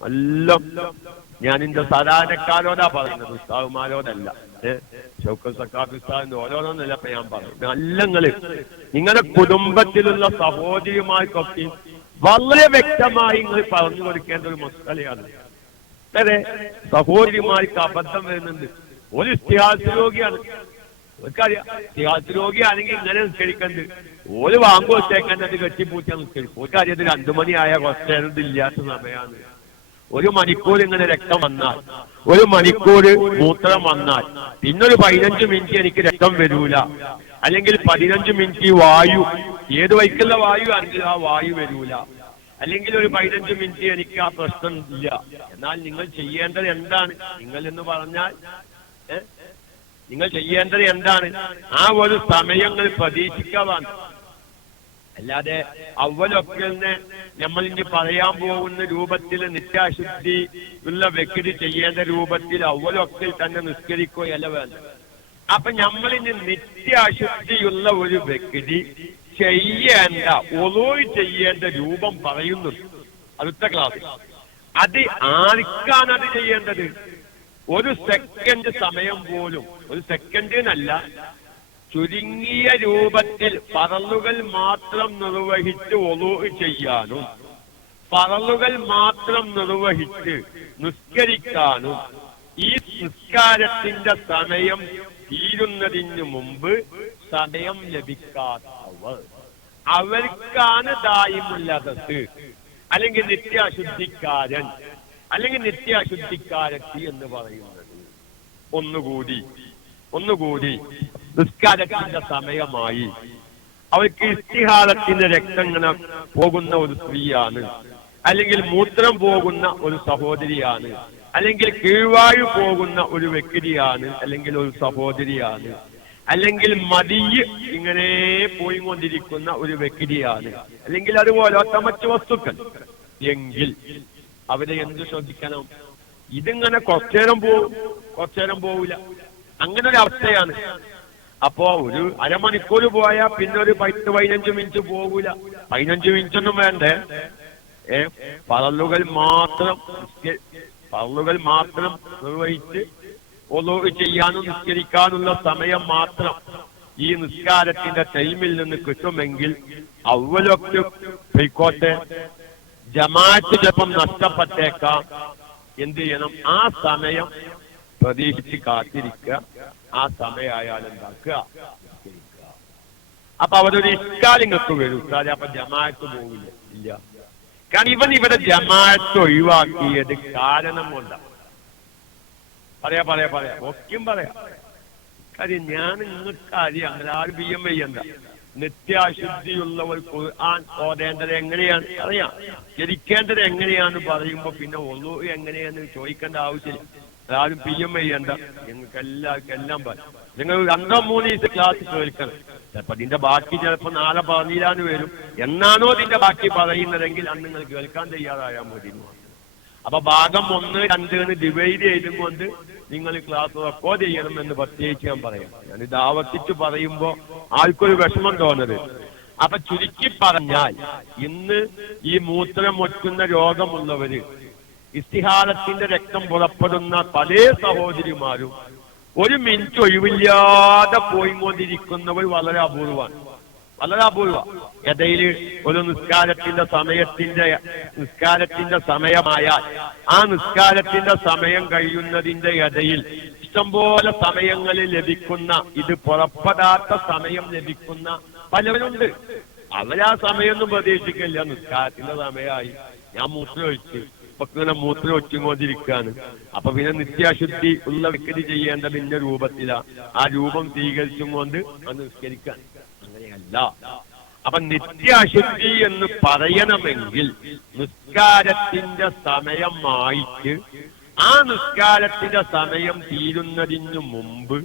എല്ലാം ഞാൻ എന്റെ സാധാരണക്കാരോടാ പറയുന്നത്, ഉസ്താദുമാരോടല്ല. ഷൗക്കത്ത് സക്കാഫി ഉസ്താദിന്റെ ഓരോന്നല്ല ഇപ്പൊ ഞാൻ പറയും. നല്ലങ്ങള് നിങ്ങളുടെ കുടുംബത്തിലുള്ള സഹോദരിമാർക്കൊക്കെ വളരെ വ്യക്തമായി നിങ്ങൾ പറഞ്ഞു കൊടുക്കേണ്ട ഒരു മസലയാണ്. അതെ, സഹോദരിമാർക്ക് അബദ്ധം വരുന്നുണ്ട്. ഒരു ഇസ്തിഹാസ് രോഗിയാണ്, അവർക്കറിയാം ഇസ്തിഹാസ് രോഗിയാണെങ്കിൽ ഇങ്ങനെ നിസ്കരിക്കണ്ട്. ഒരു വാങ്ങു വെച്ചേക്കണ്ടത് കെട്ടിപ്പൂച്ചാൻ നിസ്കരിക്കും. അവർക്കറിയാം 2 മണിയായ കുറച്ചേരതില്ലാത്ത സമയമാണ്. 1 മണിക്കൂർ ഇങ്ങനെ രക്തം വന്നാൽ, 1 മണിക്കൂർ മൂത്രം വന്നാൽ, പിന്നൊരു 15 മിനിറ്റ് എനിക്ക് രക്തം വരൂല, അല്ലെങ്കിൽ 15 മിനിറ്റ് വായു, ഏത് വൈക്കുള്ള വായു ആണെങ്കിൽ ആ വായു വരൂല, അല്ലെങ്കിൽ ഒരു 15 മിനിറ്റ് എനിക്ക് ആ പ്രശ്നം ഇല്ല. എന്നാൽ നിങ്ങൾ ചെയ്യേണ്ടത് എന്താണ്? നിങ്ങൾ എന്ന് പറഞ്ഞാൽ നിങ്ങൾ ചെയ്യേണ്ടത് എന്താണ്? ആ ഒരു സമയങ്ങൾ പ്രതീക്ഷിക്കാവാണ്. അല്ലാതെ അവലൊക്കെ നമ്മൾ ഇനി പറയാൻ പോകുന്ന രൂപത്തിൽ നിത്യാശുദ്ധി ഉള്ള വ്യക്തി ചെയ്യേണ്ട രൂപത്തിൽ അവലൊക്കെ തന്നെ നിസ്കരിക്കുകയല്ല വേണ്ട. അപ്പൊ നമ്മളിനി നിത്യാശുദ്ധിയുള്ള ഒരു വ്യക്തി ചെയ്യേണ്ട ഒളൂഹ് ചെയ്യേണ്ട രൂപം പറയുന്നുണ്ട് അടുത്ത ക്ലാസ്സിൽ. അത് ആർക്കാണ് അത് ചെയ്യേണ്ടത്? 1 സെക്കൻഡ് സമയം പോലും, 1 സെക്കൻഡിനല്ല, ചുരുങ്ങിയ രൂപത്തിൽ ഫറലുകൾ മാത്രം നിർവഹിച്ച് ഒളൂഹ് ചെയ്യാനും ഫറലുകൾ മാത്രം നിർവഹിച്ച് നിസ്കരിക്കാനും ഈ നിസ്കാരത്തിന്റെ സമയം തീരുന്നതിന് മുമ്പ് സമയം ലഭിക്കാത്തവർ, അവർക്കാണ് ദായിമുല്ലദത്ത് അല്ലെങ്കിൽ നിത്യാശുദ്ധിക്കാരൻ അല്ലെങ്കിൽ നിത്യാശുദ്ധിക്കാരത്തി എന്ന് പറയുന്നത്. ഒന്നുകൂടി നിസ്കാരത്തിന്റെ സമയമായി, അവർക്ക് ഇസ്തിഹാലത്തിന്റെ രക്തം ഇങ്ങനെ പോകുന്ന ഒരു സ്ത്രീയാണ്, അല്ലെങ്കിൽ മൂത്രം പോകുന്ന ഒരു സഹോദരിയാണ്, അല്ലെങ്കിൽ കീഴ്വായു പോകുന്ന ഒരു വ്യക്തിയാണ്, അല്ലെങ്കിൽ ഒരു സഹോദരിയാണ്, അല്ലെങ്കിൽ മതിയ് ഇങ്ങനെ പോയിക്കൊണ്ടിരിക്കുന്ന ഒരു വ്യക്തിയാണ്, അല്ലെങ്കിൽ അതുപോലത്തെ മറ്റു വസ്തുക്കൾ എങ്കിൽ അവരെ എന്ത് ശ്രദ്ധിക്കണം? ഇതിങ്ങനെ കുറച്ചേരം പോവില്ല, അങ്ങനെ ഒരു അവസ്ഥയാണ്. അപ്പോ ഒരു അരമണിക്കൂർ പോയാൽ പിന്നെ ഒരു 10-15 മിനിറ്റ് പോകൂല. 15 മിനിറ്റ് ഒന്നും വേണ്ടേ. ഫറലുകൾ മാത്രം നിർവഹിച്ച് ഒളൂഹ് ചെയ്യാനും നിസ്കരിക്കാനുള്ള സമയം മാത്രം ഈ നിസ്കാരത്തിന്റെ ടൈമിൽ നിന്ന് കിട്ടുമെങ്കിൽ അവലൊക്കെ പോയിക്കോട്ടെ. ജമാഅത്ത് ചിലപ്പം നഷ്ടപ്പെട്ടേക്കാം. എന്ത് ചെയ്യണം? ആ സമയം പ്രതീക്ഷിച്ച് കാത്തിരിക്കുക. ആ സമയമായാൽ എന്താക്കുക? അപ്പൊ അവരൊരു ഇഷ്കാലിങ്ങൾക്ക് വരും. അപ്പൊ ജമാഅത്ത് പോവില്ല, ഇല്ല. കാരണം ഇവിടെ ജമാഅത്ത് ഒഴിവാക്കിയത് കാരണം കൊണ്ടാണ്. പറയാ ഒക്കും പറയാം. കാര്യം ഞാൻ നിങ്ങൾക്ക് അറിയാം, അങ്ങനെ ആരും ബിയ്യം വയ്യണ്ട. നിത്യാശുദ്ധിയുള്ളവർ ഖുർആൻ ഓതേണ്ടത് എങ്ങനെയാണ് അറിയാം, ജനിക്കേണ്ടത് എങ്ങനെയാന്ന് പറയുമ്പോ പിന്നെ ഒളു എങ്ങനെയാന്ന് ചോദിക്കേണ്ട ആവശ്യമില്ല. ആരും PM ചെയ്യണ്ട, നിങ്ങൾക്ക് എല്ലാവർക്കും എല്ലാം പറയും. നിങ്ങൾ 2-3 ദിവസം ക്ലാസ് കേൾക്കണം. ചിലപ്പോ ഇതിന്റെ ബാക്കി ചിലപ്പോ നാളെ പറഞ്ഞില്ലാന്ന് വരും. എന്നാണോ ഇതിന്റെ ബാക്കി പറയുന്നതെങ്കിൽ അന്ന് നിങ്ങൾ കേൾക്കാൻ തയ്യാറായാൽ മതി. അപ്പൊ ഭാഗം 1, 2 ഡിവൈഡ് ചെയ്തും കൊണ്ട് നിങ്ങൾ ക്ലാസ് റെക്കോർഡ് ചെയ്യണം എന്ന് പ്രത്യേകിച്ച് ഞാൻ പറയാം. ഞാനിത് ആവർത്തിച്ച് പറയുമ്പോ ആൾക്കൊരു വിഷമം തോന്നരുത്. അപ്പൊ ചുരുക്കി പറഞ്ഞാൽ ഇന്ന് ഈ മൂത്രം ഒറ്റുന്ന രോഗമുള്ളവര്, ഇസ്തിഹാലത്തിന്റെ രക്തം പുറപ്പെടുന്ന പല സഹോദരിമാരും 1 മിനിറ്റ് ഒഴിവില്ലാതെ പോയിക്കൊണ്ടിരിക്കുന്നവർ വളരെ അപൂർവമാണ്, വളരെ അപൂർവം. ഇടയിൽ ഒരു നിസ്കാരത്തിന്റെ സമയമായാൽ ആ നിസ്കാരത്തിന്റെ സമയം കഴിയുന്നതിന്റെ ഇടയിൽ ഇഷ്ടംപോലെ സമയങ്ങളിൽ ലഭിക്കുന്ന, ഇത് പുറപ്പെടാത്ത സമയം ലഭിക്കുന്ന പലവരുണ്ട്. അവരാ സമയമൊന്നും പ്രതീക്ഷിക്കില്ല. നിസ്കാരത്തിന്റെ സമയമായി, ഞാൻ മൂത്രം ഒഴിച്ച് ഇപ്പൊ ഇങ്ങനെ മൂത്രം ഒറ്റിക്കൊണ്ടിരിക്കുകയാണ്. അപ്പൊ പിന്നെ നിത്യാശുദ്ധി ഉള്ള വ്യക്തി ചെയ്യേണ്ടത് ഇന്ന രൂപത്തിലാ, ആ രൂപം സ്വീകരിച്ചും കൊണ്ട് അത് നിസ്കരിക്കാൻ. അങ്ങനെയല്ല. അപ്പൊ നിത്യാശുദ്ധി എന്ന് പറയണമെങ്കിൽ നിസ്കാരത്തിന്റെ സമയമായിട്ട് ആ നിസ്കാരത്തിന്റെ സമയം തീരുന്നതിന് മുമ്പ്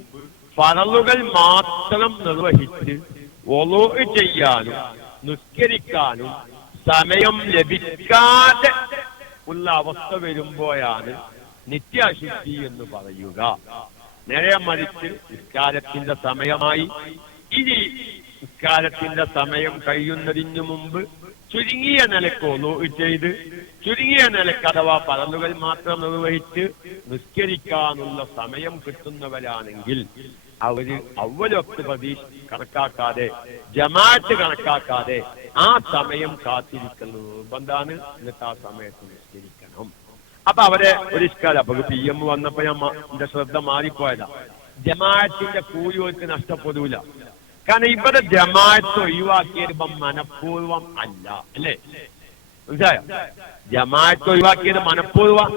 ഫറളുകൾ മാത്രം നിർവഹിച്ച് വുളൂ ചെയ്യാനും നിസ്കരിക്കാനും സമയം ലഭിക്കാതെ ഉള്ള അവസ്ഥ വരുമ്പോഴാണ് നിത്യാശുദ്ധി എന്ന് പറയുക. നേരെ മറിച്ച് നിസ്കാരത്തിന്റെ സമയമായി, ഇനി നിസ്കാരത്തിന്റെ സമയം കഴിയുന്നതിന് മുമ്പ് ചുരുങ്ങിയ നിലക്ക് വുളൂ ചെയ്ത് ചുരുങ്ങിയ നിലക്ക് അഥവാ ഫറളുകൾ മാത്രം നിർവഹിച്ച് നിസ്കരിക്കാനുള്ള സമയം കിട്ടുന്നവരാണെങ്കിൽ അവര് അവലൊക്കെ കണക്കാക്കാതെ, ജമാഅത്ത് കണക്കാക്കാതെ ആ സമയം കാത്തിരിക്കുന്നത് നിർബന്ധാണ്. എന്നിട്ട് ആ സമയത്ത് നിസ്കരിക്കണം. അപ്പൊ അവരെ ഒരു ഇഷ്കാല അപ്പൊ PM വന്നപ്പോ എന്റെ ശ്രദ്ധ മാറിപ്പോയതാ. ജമാഅത്തിന്റെ കൂലി അവർക്ക് നഷ്ടപ്പെടൂല. കാരണം ഇവിടെ ജമാഅത്ത് ഒഴിവാക്കിയത് മനഃപൂർവം അല്ല, അല്ലേ? മനസ്സിലായോ? ജമാഅത്ത് ഒഴിവാക്കിയത് മനഃപൂർവം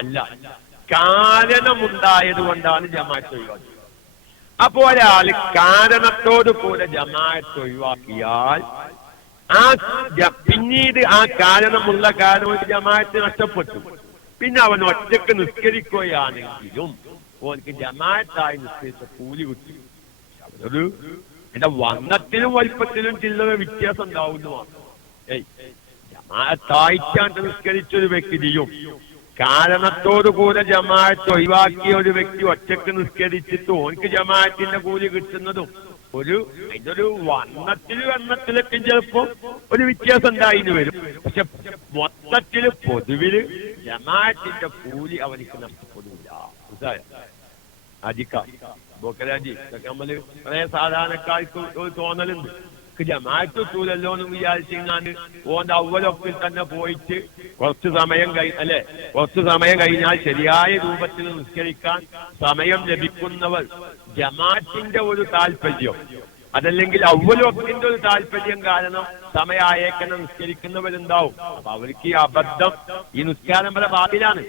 അല്ല, കാരണമുണ്ടായത് കൊണ്ടാണ് ജമാഅത്ത് ഒഴിവാക്കിയത്. അപ്പൊ ഒരാൾ കാരണത്തോടു കൂടെ ജമാഅത്ത് ഒഴിവാക്കിയാൽ പിന്നീട് ആ കാരണമുള്ള കാരണം ജമാഅത്ത് നഷ്ടപ്പെട്ടു. പിന്നെ അവൻ ഒറ്റക്ക് നിസ്കരിക്കുകയാണെങ്കിലും ഓർക്ക് ജമാഅത്തായി നിസ്കരിച്ച കൂലി കിട്ടി. അവനൊരു എന്റെ വണ്ണത്തിലും വലിപ്പത്തിലും ചില്ലറ വ്യത്യാസം ഉണ്ടാവുന്നു മാത്രം. ജമാഅത്തായിട്ടാണ്ട് നിസ്കരിച്ചൊരു വ്യക്തിയും കാരണത്തോടുകൂടെ ജമാഅത്ത് ഒഴിവാക്കിയ ഒരു വ്യക്തി ഒറ്റക്ക് നിസ്കരിച്ചിട്ട് ഓർക്ക് ജമാഅത്തിന്റെ കൂലി കിട്ടുന്നതും അതിന്റെ ഒരു വണ്ണത്തിലൊക്കെ ചിലപ്പോ ഒരു വ്യത്യാസം ഉണ്ടായിന്ന് വരും. പക്ഷെ മൊത്തത്തില് പൊതുവില് ജമാഅത്തിന്റെ കൂലി അവനിക്ക് നഷ്ടപ്പെടില്ല. അജിക്ക ബോക്കരാജി ഇതൊക്കെ നമ്മള് കുറെ സാധാരണക്കാർക്ക് ഒരു തോന്നലുണ്ട്, ജമാഅത്ത് കിട്ടൂലല്ലോ എന്ന് വിചാരിച്ചാണ് ഓന്റെ അവലൊപ്പിൽ തന്നെ പോയിട്ട് കുറച്ചു സമയം കഴിഞ്ഞാൽ ശരിയായ രൂപത്തിൽ നിസ്കരിക്കാൻ സമയം ലഭിക്കുന്നവർ ജമാഅത്തിന്റെ ഒരു താല്പര്യം, അതല്ലെങ്കിൽ അവലൊപ്പിന്റെ ഒരു താല്പര്യം കാരണം സമയായേക്കന്നെ നിസ്കരിക്കുന്നവരുണ്ടാവും. അപ്പൊ അവർക്ക് ഈ അബദ്ധം, ഈ നിസ്കാരം വരെ ബാധിലാണ്.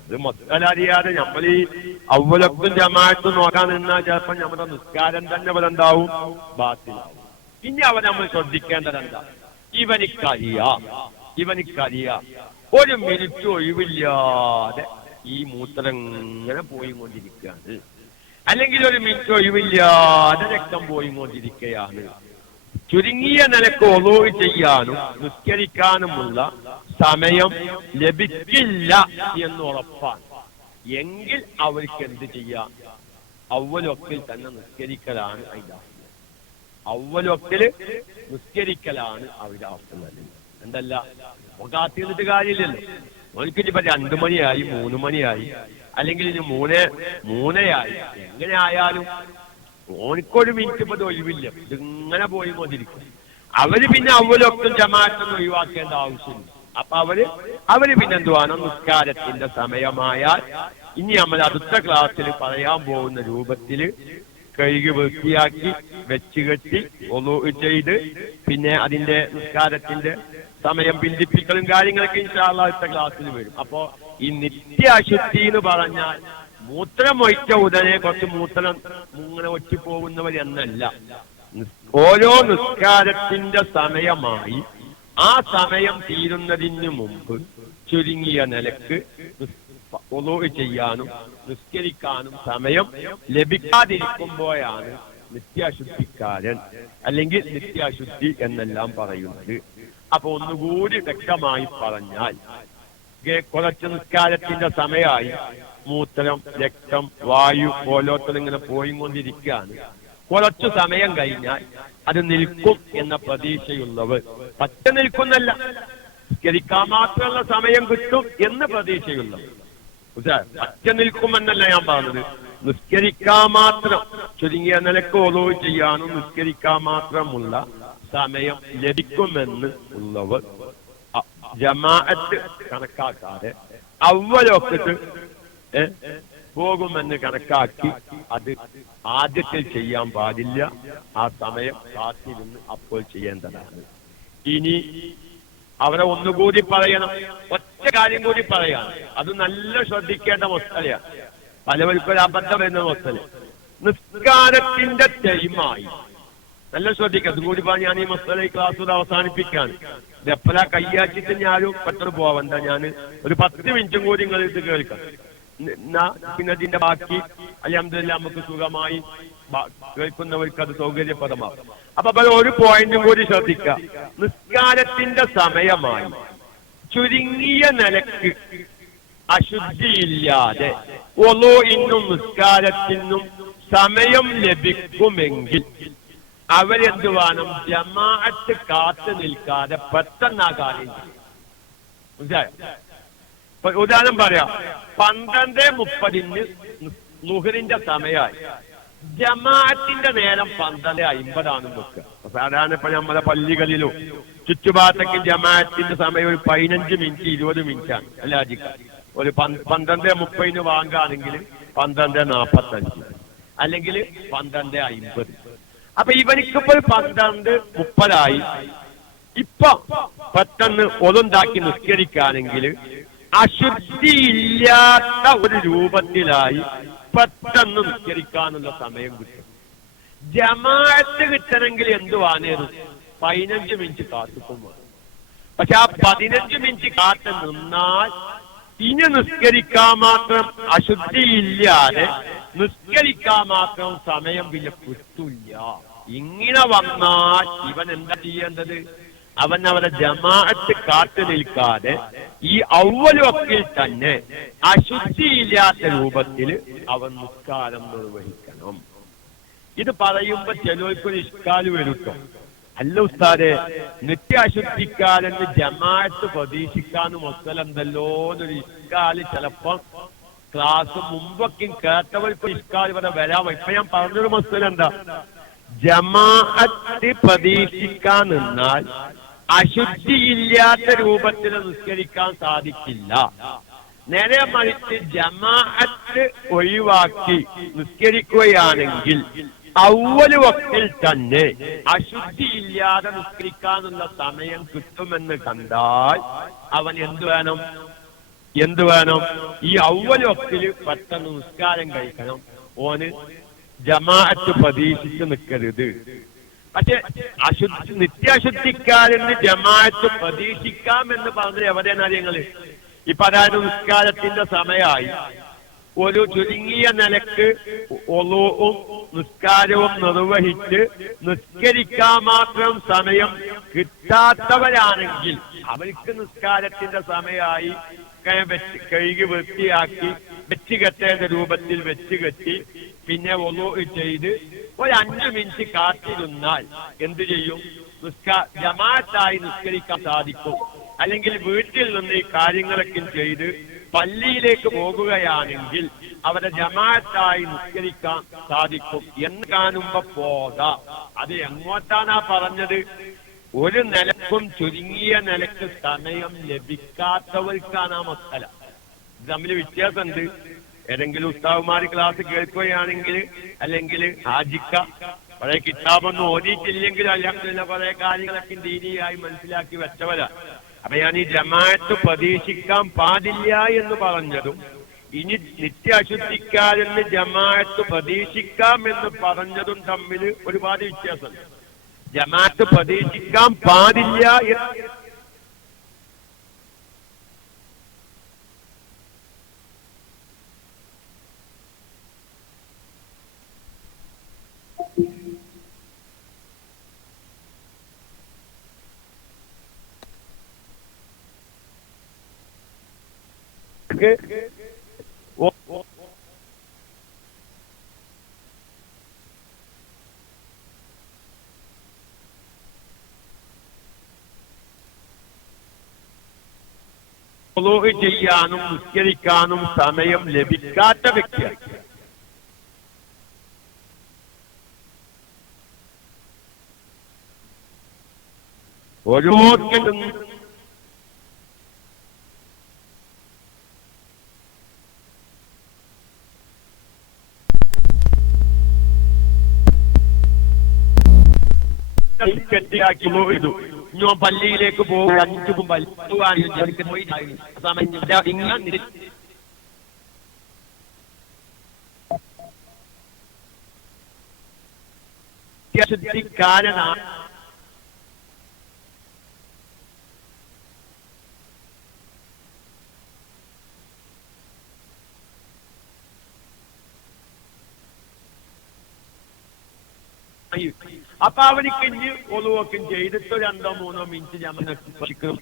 അത് മൊത്തം അറിയാതെ നമ്മൾ ഈ അവലൊപ്പും ജമാഅത്തും നോക്കാൻ നിന്നാൽ ചിലപ്പോൾ നമ്മുടെ നിസ്കാരം തന്നെ ഇവിടെ എന്താവും, ബാധിലാവും. ഇനി അവൻ നമ്മൾ ശ്രദ്ധിക്കേണ്ടത് എന്താ? ഇവനിക്കറിയാം 1 മിനിറ്റ് ഒഴിവില്ലാതെ ഈ മൂത്രം ഇങ്ങനെ പോയിക്കൊണ്ടിരിക്കുകയാണ്, അല്ലെങ്കിൽ 1 മിനിറ്റ് ഒഴിവില്ലാതെ രക്തം പോയിക്കൊണ്ടിരിക്കുകയാണ്. ചുരുങ്ങിയ നിലക്ക് വുളൂ ചെയ്യാനും നിസ്കരിക്കാനുമുള്ള സമയം ലഭിക്കില്ല എന്ന് ഉറപ്പാണ്. എങ്കിൽ അവർക്ക് എന്ത് ചെയ്യാം? അവലൊക്കിൽ തന്നെ നിസ്കരിക്കലാണ് അതിന്റെ അവലൊക്കില് നിസ്കരിക്കലാണ് അവരുടെ അവസ്ഥ. എന്തല്ല കാത്തിരുന്നിട്ട് കാര്യമില്ലല്ലോ. ഓനിക്ക് ഇനിയിപ്പോ 2 മണിയായി 3 മണിയായി അല്ലെങ്കിൽ ഇനി 3:30 എങ്ങനെ ആയാലും ഓനിക്കൊരു മിനിറ്റ് ഇപ്പൊ ഒഴിവില്ല, ഇതിങ്ങനെ പോയി കൊണ്ടിരിക്കും. അവര് പിന്നെ അവലൊക്കെ ജമാഅത്തൊന്നും ഒഴിവാക്കേണ്ട ആവശ്യമില്ല. അപ്പൊ അവര് പിന്നെന്തുവാണ്, നിസ്കാരത്തിന്റെ സമയമായാൽ ഇനി നമ്മൾ അടുത്ത ക്ലാസ്സിൽ പറയാൻ പോകുന്ന രൂപത്തില് കഴുകി വൃത്തിയാക്കി വെച്ചുകെട്ടി വുളൂ ചെയ്ത് പിന്നെ അതിന്റെ നിസ്കാരത്തിന്റെ സമയം ബന്ധിപ്പിക്കലും കാര്യങ്ങളൊക്കെ ഇൻഷാ അല്ലാഹ് അടുത്ത ക്ലാസ്സിൽ വരും. അപ്പോ ഈ നിത്യാശുദ്ധി എന്ന് പറഞ്ഞാൽ മൂത്രം ഒഴിച്ച ഉടനെ കുറച്ച് മൂത്രം ഇങ്ങനെ ഒറ്റിപ്പോകുന്നവർ എന്നല്ല. ഓരോ നിസ്കാരത്തിന്റെ സമയമായി ആ സമയം തീരുന്നതിന് മുമ്പ് ചുരുങ്ങിയ നിലക്ക് വുളൂ ചെയ്യാനും നിസ്കരിക്കാനും സമയം ലഭിക്കാതിരിക്കുമ്പോഴാണ് നിത്യാശുദ്ധിക്കാരൻ അല്ലെങ്കിൽ നിത്യാശുദ്ധി എന്നെല്ലാം പറയുന്നത്. അപ്പൊ ഒന്നുകൂടി വ്യക്തമായി പറഞ്ഞാൽ കുറച്ച് നിസ്കാരത്തിന്റെ സമയമായി മൂത്രം, രക്തം, വായു പോലോത്തത് ഇങ്ങനെ പോയിക്കൊണ്ടിരിക്കുകയാണ്. കുറച്ചു സമയം കഴിഞ്ഞാൽ അത് നിൽക്കും എന്ന പ്രതീക്ഷയുള്ളവർ, പറ്റ നിൽക്കുന്നല്ല, നിസ്കരിക്കാൻ മാത്രമുള്ള സമയം കിട്ടും എന്ന് പ്രതീക്ഷയുള്ളവർ, പറ്റ നിൽക്കുമെന്നല്ല ഞാൻ പറഞ്ഞത്, നിസ്കരിക്കാൻ മാത്രം ചുരുങ്ങിയ നിലക്ക് വുളൂ ചെയ്യാനും നിസ്കരിക്കാൻ മാത്രമുള്ള സമയം ലഭിക്കുമെന്ന് ഉള്ളവർ ജമാഅത്ത് കണക്കാക്കാതെ അവലൊക്കെ പോകുമെന്ന് കണക്കാക്കി അത് ആദ്യത്തിൽ ചെയ്യാൻ പാടില്ല. ആ സമയം കാത്തിരുന്ന് അപ്പോൾ ചെയ്യേണ്ടതാണ്. ഇനി അവരെ ഒന്നുകൂടി പറയണം, ഒറ്റ കാര്യം കൂടി പറയാണ്, അത് നല്ല ശ്രദ്ധിക്കേണ്ട മസലയാണ്. പലവർക്കും ഒരു അബദ്ധം വരുന്ന മസല, നിസ്കാരത്തിന്റെ ടൈമായി നല്ല ശ്രദ്ധിക്കുക. അതും കൂടി പറഞ്ഞ് ഞാൻ ഈ മസല ഈ ക്ലാസ് അവസാനിപ്പിക്കാണ്. ഇതെപ്പോഴാ കയ്യാച്ചിട്ട് ഞാനും പെട്ടെന്ന് പോവണ്ട, ഞാൻ ഒരു 10 മിനിറ്റും കൂടി നിങ്ങൾ ഇത് കേൾക്കാം. പിന്നെ അതിന്റെ ബാക്കി അൽഹംദുലില്ലാഹ് നമുക്ക് സുഖമായി കേൾക്കുന്നവർക്ക് അത് സൗകര്യപ്രദമാകും. അപ്പൊ ഒരു പോയിന്റും കൂടി ശ്രദ്ധിക്കുക. നിസ്കാരത്തിന്റെ സമയമായി ചുരുങ്ങിയ നിലക്ക് അശുദ്ധിയില്ലാതെ വുളൂഇനും നിസ്കാരത്തിനും സമയം ലഭിക്കുമെങ്കിൽ അവരെന്ത് വേണം? ജമാഅത്ത് കാത്തു നിൽക്കാതെ പെട്ടെന്ന് ആ കാര്യം ചെയ്യും. ഉദാഹരണം പറയാം, 12:30 ളുഹറിന്റെ സമയമായി, ജമാഅത്തിന്റെ നേരം 12:50 വെക്കുക. സാധാരണ ഇപ്പൊ നമ്മളെ പള്ളികളിലും ചുറ്റുഭാഗത്തൊക്കെ ജമാഅത്തിന്റെ സമയം ഒരു 15 മിനിറ്റ് 20 മിനിറ്റാണ് അല്ലാതിരിക്കുക. ഒരു 12:30 വാങ്ങുകയാണെങ്കിൽ 12:45 അല്ലെങ്കിൽ 12:50. അപ്പൊ ഇവർക്കിപ്പോൾ 12:30 ഇപ്പൊ പെട്ടെന്ന് ഒതുണ്ടാക്കി നിസ്കരിക്കുകയാണെങ്കിൽ അശുദ്ധിയില്ലാത്ത ഒരു രൂപത്തിലായി പെട്ടെന്ന് നിസ്കരിക്കാനുള്ള സമയം കിട്ടും. ജമാഅത്ത് കിട്ടണമെങ്കിൽ എന്തുവാനേരും 15 മിനിറ്റ് കാത്തുക്കും. പക്ഷെ ആ 15 മിനിറ്റ് കാത്തു നിന്നാൽ ഇനി നിസ്കരിക്കാൻ മാത്രം അശുദ്ധിയില്ലാതെ നിസ്കരിക്കാൻ മാത്രം സമയം പിന്നെ കിട്ടില്ല. ഇങ്ങനെ വന്നാൽ ഇവൻ എന്താ ചെയ്യേണ്ടത്? അവൻ അവരെ ജമാഅത്ത് കാത്തു നിൽക്കാതെ ഈ അവ്വലൊക്കിൽ തന്നെ അശുദ്ധിയില്ലാത്ത രൂപത്തിൽ അവൻ നിസ്കാരം നിർവഹിക്കണം. ഇത് പറയുമ്പോ ചിലർക്കൊരു ഇഷ്കാല് വരും. അല്ല ഉസ്താദെ, നിത്യാശുദ്ധിക്കാരെന്ന് ജമാഅത്ത് പ്രതീക്ഷിക്കാനും മസലെന്തല്ലോ എന്നൊരു ഇഷ്കാല് ചിലപ്പോ ക്ലാസ് മുമ്പൊക്കെ കേട്ടവർക്ക് ഇഷ്കാല് വരെ വരാം. ഇപ്പൊ ഞാൻ പറഞ്ഞൊരു മസല എന്താ? ജമാഅത്ത് പ്രതീക്ഷിക്കാൻ നിന്നാൽ അശുദ്ധിയില്ലാത്ത രൂപത്തിൽ നിസ്കരിക്കാൻ സാധിക്കില്ല. നേരെ മറിച്ച് ജമാഅത്ത് ഒഴിവാക്കി നിസ്കരിക്കുകയാണെങ്കിൽ അവ്വൽ വക്തിൽ തന്നെ അശുദ്ധിയില്ലാതെ നിസ്കരിക്കാനുള്ള സമയം കിട്ടുമെന്ന് കണ്ടാൽ അവൻ എന്ത് വേണം? ഈ അവ്വൽ വക്തിൽ പെട്ടെന്ന് നിസ്കാരം കഴിക്കണം. ഓന് ജമാഅത്ത് പ്രതീക്ഷിച്ച് നിൽക്കരുത്. പക്ഷെ നിത്യാശുദ്ധിക്കാരന് ജമാഅത്ത് പ്രതീക്ഷിക്കാമെന്ന് പറഞ്ഞത് എവിടെയാണ് അറിയങ്ങള്? ഇപ്പൊ അതായത് നിസ്കാരത്തിന്റെ സമയമായി ഒരു ചുരുങ്ങിയ നിലക്ക് വുളൂഉം നിസ്കാരവും നിർവഹിച്ച് നിസ്കരിക്കാൻ മാത്രം സമയം കിട്ടാത്തവരാണെങ്കിൽ അവർക്ക് നിസ്കാരത്തിന്റെ സമയമായി കഴുകി വൃത്തിയാക്കി വെച്ച് കെട്ടേണ്ട രൂപത്തിൽ വെച്ച് കെട്ടി പിന്നെ വുളൂഉ ചെയ്ത് ഒരു 5 മിനിറ്റ് കാത്തിരുന്നാൽ എന്ത് ചെയ്യും? ജമാഅത്തായി നിസ്കരിക്കാൻ സാധിക്കും. അല്ലെങ്കിൽ വീട്ടിൽ നിന്ന് ഈ കാര്യങ്ങളൊക്കെ ചെയ്ത് പള്ളിയിലേക്ക് പോകുകയാണെങ്കിൽ അവരെ ജമാഅത്തായി നിസ്കരിക്കാൻ സാധിക്കും എന്ന് കാണുമ്പോ പോകാം. അത് എങ്ങോട്ടാണ് പറഞ്ഞത്? ഒരു നിലക്കും ചുരുങ്ങിയ നിലക്ക് സമയം ലഭിക്കാത്തവർക്കാണ് ആ മസല. ഇത് തമ്മിൽ വ്യത്യാസമുണ്ട്. ഏതെങ്കിലും ഉസ്താദുമാർ ക്ലാസ് കേൾക്കുകയാണെങ്കിൽ അല്ലെങ്കിൽ ഹാജിക്ക പഴയ കിതാബൊന്നും ഓതിയിട്ടില്ലെങ്കിലും അൽഹംദുലില്ലാഹ് കുറെ കാര്യങ്ങളൊക്കെ ദീനിയായി മനസ്സിലാക്കി വെച്ചവരാ. അപ്പൊ ഞാൻ ഈ ജമാഅത്ത് പ്രതീക്ഷിക്കാൻ പാടില്ല എന്ന് പറഞ്ഞതും ഇനി നിത്യാശുദ്ധിക്കാരെന്ന് ജമാഅത്ത് പ്രതീക്ഷിക്കാമെന്ന് പറഞ്ഞതും തമ്മിൽ ഒരുപാട് വ്യത്യാസമുണ്ട്. ജമാഅത്ത് പ്രതീക്ഷിക്കാൻ പാടില്ല ചെയ്യാനും നിസ്കരിക്കാനും സമയം ലഭിക്കാത്ത വ്യക്തിയാണ്. ഓരോരുത്തരും ഞാൻ പള്ളിയിലേക്ക് പോകും 5 കാരണമാണ് അപ്പൊ അവനിക്ക് ഇനി ഒതുവൊക്കെ ചെയ്തിട്ട് 2-3 മിനിറ്റ് നമ്മൾ പഠിക്കും.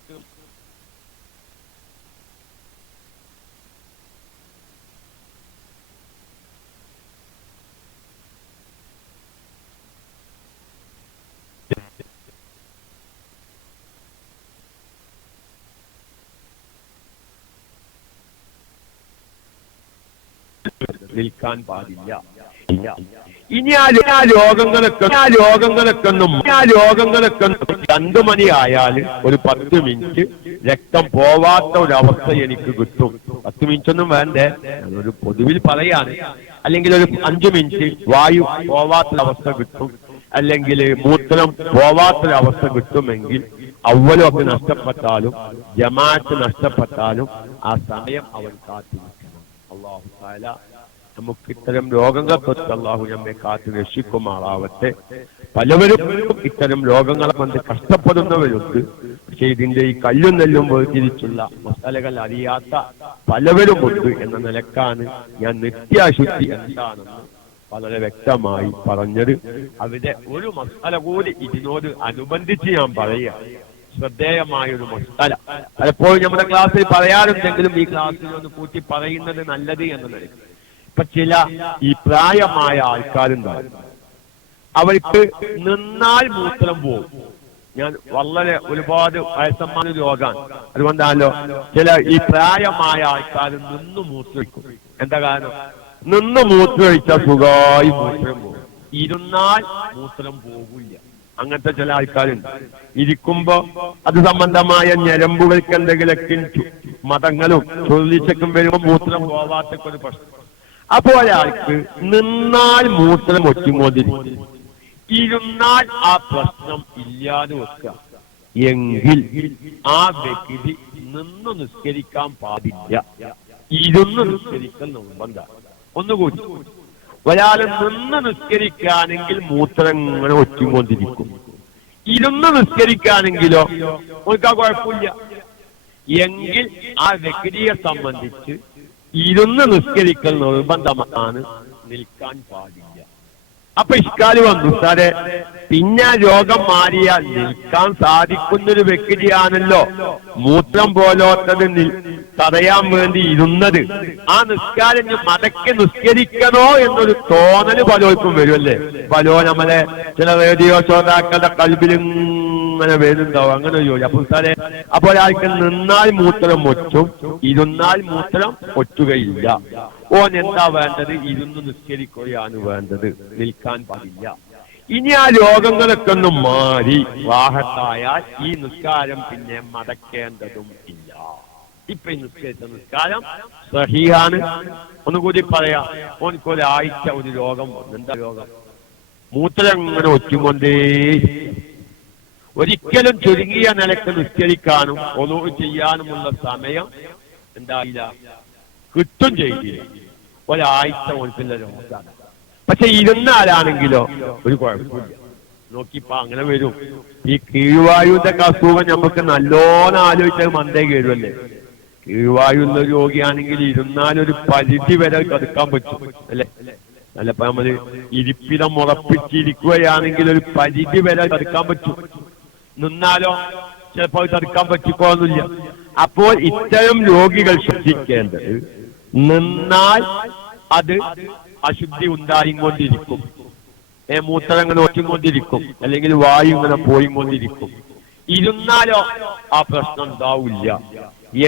നിൽക്കാൻ പാടില്ല. ഇനി ആ രോഗങ്ങളൊക്കെ 2 മണി ആയാൽ ഒരു 10 മിനിറ്റ് രക്തം പോവാത്ത ഒരവസ്ഥ എനിക്ക് കിട്ടും. 10 മിനിറ്റ് ഒന്നും വേണ്ടേ, ഒരു പൊതുവിൽ പറയാണ്. അല്ലെങ്കിൽ ഒരു 5 മിനിറ്റ് വായു പോവാത്തൊരവസ്ഥ കിട്ടും, അല്ലെങ്കിൽ മൂത്രം പോവാത്തൊരവസ്ഥ കിട്ടുമെങ്കിൽ അവലൊക്കെ നഷ്ടപ്പെട്ടാലും ജമാഅത്ത് നഷ്ടപ്പെട്ടാലും ആ സമയം അവൻ കാത്തിരിക്കണം. അല്ലാഹു തആല നമുക്ക് ഇത്തരം രോഗങ്ങളെ തൊട്ട് അല്ലാഹു നമ്മെ കാത്തു രക്ഷിക്കുമാറാവട്ടെ. പലവരും ഇത്തരം രോഗങ്ങളെ കൊണ്ട് കഷ്ടപ്പെടുന്നവരുണ്ട്. പക്ഷെ ഇതിന്റെ ഈ കല്ലും നെല്ലും വേർതിരിച്ചുള്ള മസാലകൾ അറിയാത്ത പലവരുമുണ്ട് എന്ന നിലക്കാണ് ഞാൻ നിത്യാശുദ്ധി എന്താണെന്ന് വളരെ വ്യക്തമായി പറഞ്ഞത്. അവിടെ ഒരു മസാല കൂടി ഇതിനോട് അനുബന്ധിച്ച് ഞാൻ പറയുക, ശ്രദ്ധേയമായൊരു മസാല. പലപ്പോഴും നമ്മുടെ ക്ലാസ്സിൽ പറയാറുണ്ടെങ്കിലും ഈ ക്ലാസ്സിൽ ഒന്ന് കൂട്ടി പറയുന്നത് നല്ലത് എന്ന നിലയ്ക്ക്. ഇപ്പൊ ചില ഈ പ്രായമായ ആൾക്കാരുണ്ടാവും, അവർക്ക് നിന്നാൽ മൂത്രം പോകും. ഞാൻ വളരെ ഒരുപാട് വയസ്സന്മാർ രോഗമാണ്, അതുകൊണ്ടാണല്ലോ ചില ഈ പ്രായമായ ആൾക്കാർ നിന്ന് മൂത്രമൊഴിക്കും. എന്താ കാരണം? നിന്ന് മൂത്രമൊഴിച്ചാൽ സുഖമായി മൂത്രം പോകും, ഇരുന്നാൽ മൂത്രം പോകില്ല. അങ്ങനത്തെ ചില ആൾക്കാരുണ്ട്. ഇരിക്കുമ്പോ അത് സംബന്ധമായ ഞരമ്പുകൾക്ക് എന്തെങ്കിലൊക്കെ മതങ്ങളും ചൊല്ലിച്ചക്കും വരുമ്പോ മൂത്രം പോവാത്തൊക്കെ ഒരു പ്രശ്നം. അപ്പോൾ ഒരാൾക്ക് നിന്നാൽ മൂത്രം ഒറ്റുകൊണ്ടിരിക്കും, ഇരുന്നാൽ ആ പ്രശ്നം ഇല്ലാതെ വെക്കുക എങ്കിൽ ആ വ്യക്തി നിന്ന് നിസ്കരിക്കാൻ പാടില്ല, ഇരുന്ന് നിസ്കരിക്കാൻ നിർബന്ധമാണ്. ഒന്നുകൂടി, ഒരാൾ നിന്ന് നിസ്കരിക്കുകയാണെങ്കിൽ മൂത്രം ഇങ്ങനെ ഒറ്റുകൊണ്ടിരിക്കും, ഇരുന്ന് നിസ്കരിക്കുകയാണെങ്കിലോ ഒരിക്കാ കുഴപ്പമില്ല. എങ്കിൽ ആ വ്യക്തിയെ സംബന്ധിച്ച് ഇരുന്ന് നിസ്കരിക്കൽ നിർബന്ധമാണ്, നിൽക്കാൻ പാടില്ല. അപ്പൊ ഇഷ്കാല് വന്നു, സാറേ പിന്നെ രോഗം മാറിയാൽ നിൽക്കാൻ സാധിക്കുന്നൊരു വ്യക്തിയാണല്ലോ മൂത്രം പോലോത്തത് തടയാൻ വേണ്ടി ഇരുന്നത്. ആ നിസ്കാരം മടക്കി നിസ്കരിക്കണോ എന്നൊരു തോന്നല് പലർക്കും വരുമല്ലേ. പലോ നമ്മളെ ചില റേഡിയോ ശ്രോതാക്കളുടെ കൽബിലും അങ്ങനെ വരുന്നുണ്ടാവും. അങ്ങനെ ചോദിച്ചു. അപ്പോൾ സാറേ അപ്പോൾ ഒരാൾക്ക് നിന്നാൽ മൂത്രം ഒറ്റും, ഇരുന്നാൽ മൂത്രം ഒറ്റുകയില്ല. ഓൻ എന്താ വേണ്ടത്? ഇരുന്ന് നിസ്കരിക്കുകയാണ് വേണ്ടത്, നിൽക്കാൻ പാടില്ല. ഇനി ആ രോഗങ്ങളൊക്കെ ഒന്ന് മാറി വാഹത്തായാൽ ഈ നിസ്കാരം പിന്നെ മടക്കേണ്ടതും ഇല്ല. ഇപ്പൊ ഈ നിസ്കരിച്ച നിസ്കാരം സഹീഹാണ്. ഒന്നുകൂടി പറയാം, ഓനിക്കൊരാഴ്ച ഒരു രോഗം വന്നു. എന്താ രോഗം? മൂത്രം ഇങ്ങനെ ഒറ്റുകൊണ്ടേ. ഒരിക്കലും ചുരുങ്ങിയ നിലക്ക് നിസ്കരിക്കാനും ഒന്നു ചെയ്യാനുമുള്ള സമയം എന്തായില്ല, കിട്ടും ചെയ്തില്ല, ഒരാഴ്ച ഓൽക്കുള്ള രോഗമാണ്. പക്ഷെ ഇരുന്നാലാണെങ്കിലോ ഒരു കുഴപ്പമില്ല. നോക്കിപ്പോ അങ്ങനെ വരും. ഈ കീഴ്വായുവിന്റെ അസുഖം നമുക്ക് നല്ലോണം ആലോചിച്ചാൽ മണ്ടേ കയറുമല്ലേ. കീഴ്വായുള്ള രോഗിയാണെങ്കിൽ ഇരുന്നാലൊരു പരിധി വരെ കടുക്കാൻ പറ്റും അല്ലെ. അല്ലപ്പോ നമ്മള് ഇരിപ്പിടം ഉറപ്പിച്ചിരിക്കുകയാണെങ്കിൽ ഒരു പരിധി വരെ തടുക്കാൻ പറ്റും. നിന്നാലോ ചിലപ്പോൾ തടുക്കാൻ പറ്റിക്കോന്നില്ല. അപ്പോൾ ഇത്തരം രോഗികൾ ശ്രദ്ധിക്കേണ്ടത്, നിന്നാൽ അത് അശുദ്ധി ഉണ്ടായിക്കൊണ്ടിരിക്കും, മൂത്രം ഇങ്ങനെ ഒറ്റിക്കൊണ്ടിരിക്കും, അല്ലെങ്കിൽ വായു ഇങ്ങനെ പോയിക്കൊണ്ടിരിക്കും. ഇരുന്നാലോ ആ പ്രശ്നം ഉണ്ടാവില്ല.